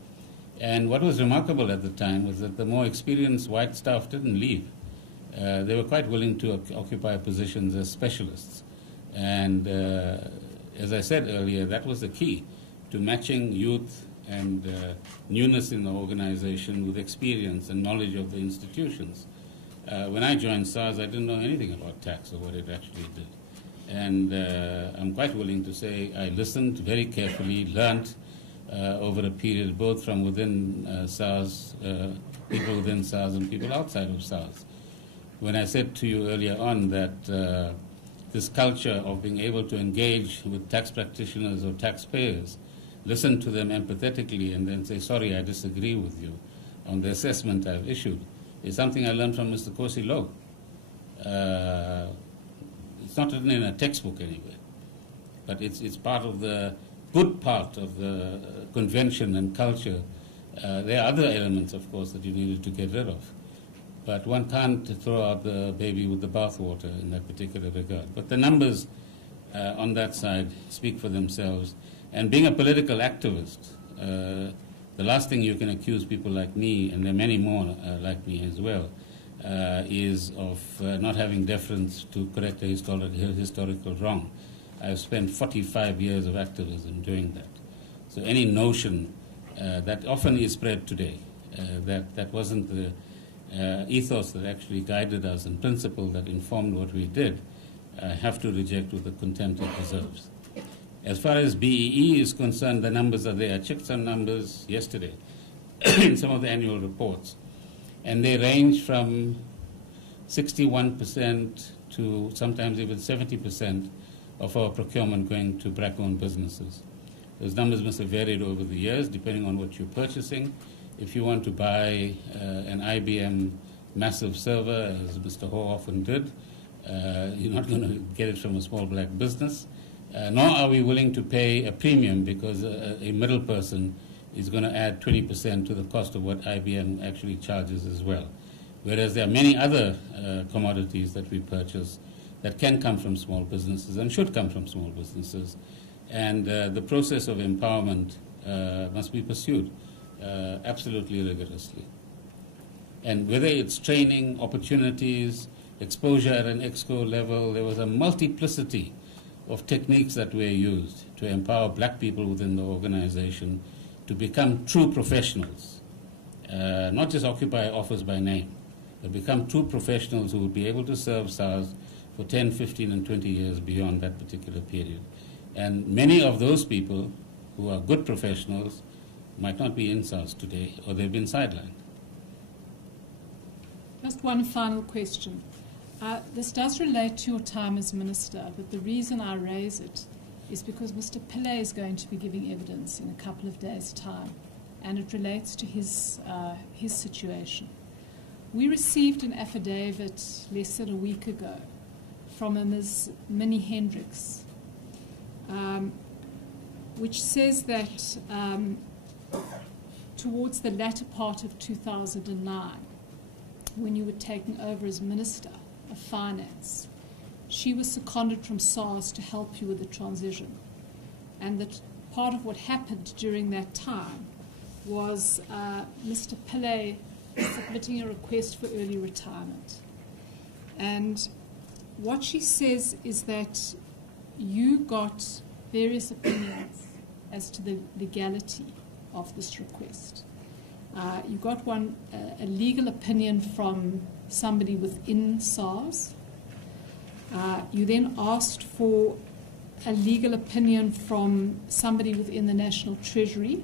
And what was remarkable at the time was that the more experienced white staff didn't leave. They were quite willing to occupy positions as specialists. And as I said earlier, that was the key to matching youth and newness in the organization with experience and knowledge of the institutions. When I joined SARS, I didn't know anything about tax or what it actually did. And I'm quite willing to say I listened very carefully, learned over a period both from within SARS, people within SARS and people outside of SARS. When I said to you earlier on that this culture of being able to engage with tax practitioners or taxpayers, listen to them empathetically and then say, sorry, I disagree with you on the assessment I've issued, is something I learned from Mr. Kosi Low. It's not written in a textbook anywhere, but it's part of the good part of the convention and culture. There are other elements, of course, that you needed to get rid of. But one can't throw out the baby with the bathwater in that particular regard. But the numbers on that side speak for themselves. And being a political activist, the last thing you can accuse people like me, and there are many more like me as well, is of not having deference to correct a historical wrong. I've spent 45 years of activism doing that. So any notion that often is spread today, that wasn't the ethos that actually guided us and principle that informed what we did, have to reject with the contempt it deserves. As far as BEE is concerned, the numbers are there. I checked some numbers yesterday in some of the annual reports, and they range from 61% to sometimes even 70% of our procurement going to black-owned businesses. Those numbers must have varied over the years, depending on what you're purchasing. If you want to buy an IBM massive server, as Mr. Ho often did, you're not going to get it from a small black business. Nor are we willing to pay a premium because a middle person is going to add 20% to the cost of what IBM actually charges as well. Whereas there are many other commodities that we purchase that can come from small businesses and should come from small businesses. And the process of empowerment must be pursued absolutely rigorously. And whether it's training, opportunities, exposure at an exco level, there was a multiplicity of techniques that were used to empower black people within the organization to become true professionals, not just occupy office by name, but become true professionals who would be able to serve SARS for 10, 15, and 20 years beyond that particular period. And many of those people who are good professionals might not be in SARS today, or they've been sidelined. Just one final question. This does relate to your time as minister, but the reason I raise it is because Mr. Pillay is going to be giving evidence in a couple of days' time, and it relates to his situation. We received an affidavit less than a week ago from a Ms. Minnie Hendricks, which says that towards the latter part of 2009, when you were taking over as Minister of Finance, she was seconded from SARS to help you with the transition. And that part of what happened during that time was Mr. Pillay submitting a request for early retirement. And what she says is that you got various opinions as to the legality of this request. You got a legal opinion from somebody within SARS. You then asked for a legal opinion from somebody within the National Treasury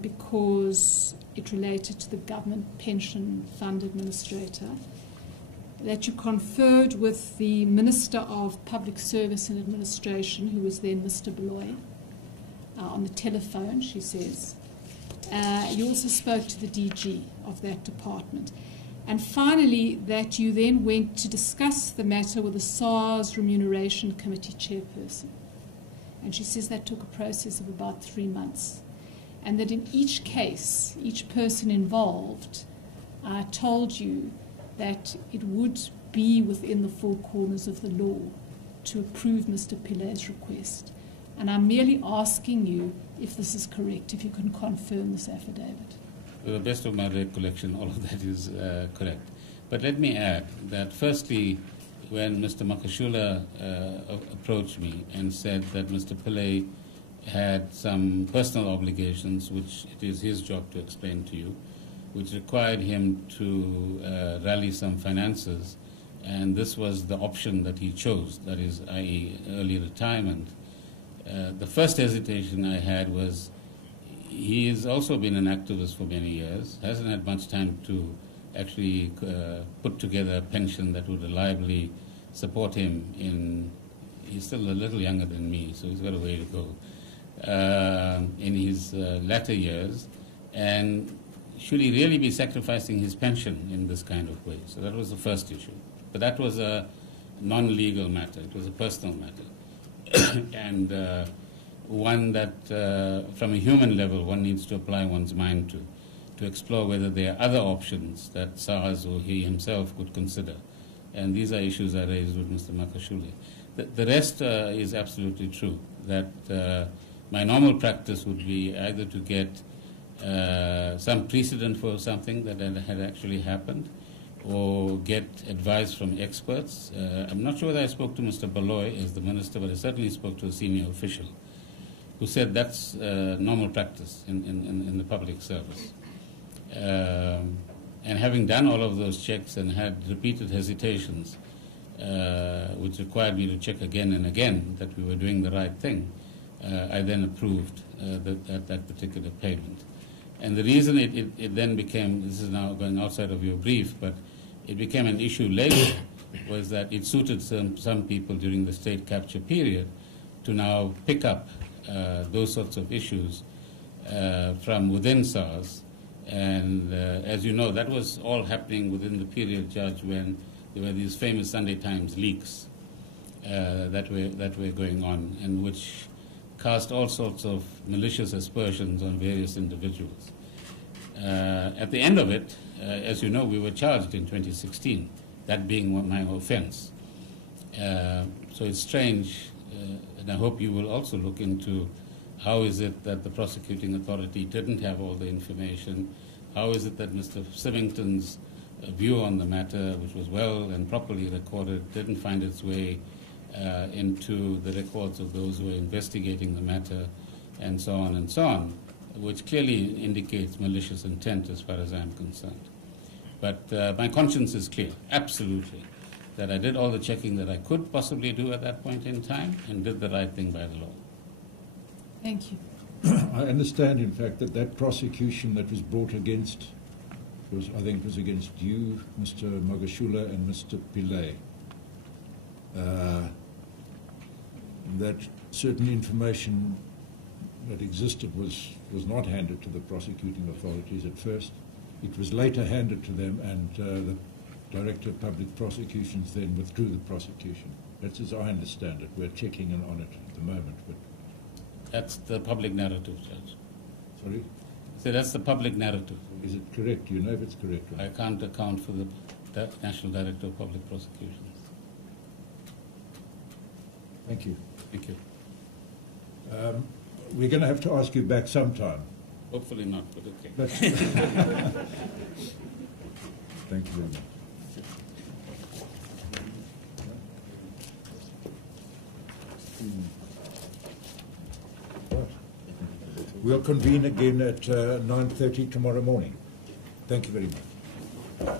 because it related to the government pension fund administrator, that you conferred with the Minister of Public Service and Administration, who was then Mr. Beloy, on the telephone, she says. You also spoke to the DG of that department. And finally, that you then went to discuss the matter with the SARS Remuneration Committee chairperson. And she says that took a process of about 3 months. And that in each case, each person involved told you that it would be within the four corners of the law to approve Mr. Pilay's request. And I'm merely asking you if this is correct, if you can confirm this affidavit. To the best of my recollection, all of that is correct. But let me add that firstly, when Mr. Makashula approached me and said that Mr. Pillay had some personal obligations, which it is his job to explain to you, which required him to rally some finances, and this was the option that he chose, that is, i.e. early retirement. The first hesitation I had was he has also been an activist for many years, hasn't had much time to actually put together a pension that would reliably support him he's still a little younger than me, so he's got a way to go, in his latter years, and should he really be sacrificing his pension in this kind of way? So that was the first issue. But that was a non-legal matter. It was a personal matter. And one that, from a human level, one needs to apply one's mind to explore whether there are other options that SARS or he himself could consider. And these are issues I raised with Mr. Makashule. The rest is absolutely true, that my normal practice would be either to get some precedent for something that had actually happened, or get advice from experts. I'm not sure whether I spoke to Mr. Baloy as the minister, but I certainly spoke to a senior official who said that's normal practice in the public service. And having done all of those checks and had repeated hesitations, which required me to check again and again that we were doing the right thing, I then approved that particular payment. And the reason it then became, this is now going outside of your brief, but it became an issue later, was that it suited some people during the state capture period to now pick up those sorts of issues from within SARS. And as you know, that was all happening within the period, Judge, when there were these famous Sunday Times leaks that were going on, and which cast all sorts of malicious aspersions on various individuals. At the end of it, as you know, we were charged in 2016, that being my offense. So it's strange, and I hope you will also look into how is it that the prosecuting authority didn't have all the information? How is it that Mr. Sivington's view on the matter, which was well and properly recorded, didn't find its way into the records of those who were investigating the matter, and so on, which clearly indicates malicious intent as far as I'm concerned. But my conscience is clear, absolutely, that I did all the checking that I could possibly do at that point in time and did the right thing by the law. Thank you. I understand, in fact, that prosecution that was brought against was, I think, was against you, Mr. Magashula, and Mr. Pillay. That certain information that existed was not handed to the prosecuting authorities at first. It was later handed to them, and the Director of Public Prosecutions then withdrew the prosecution. That's as I understand it. We're checking on it at the moment. But that's the public narrative, Judge. Sorry? So that's the public narrative. Is it correct? Do you know if it's correct? I can't account for the National Director of Public Prosecutions. Thank you. Thank you. We're going to have to ask you back sometime. Hopefully not, but okay. Thank you very much. We'll convene again at 9:30 tomorrow morning. Thank you very much.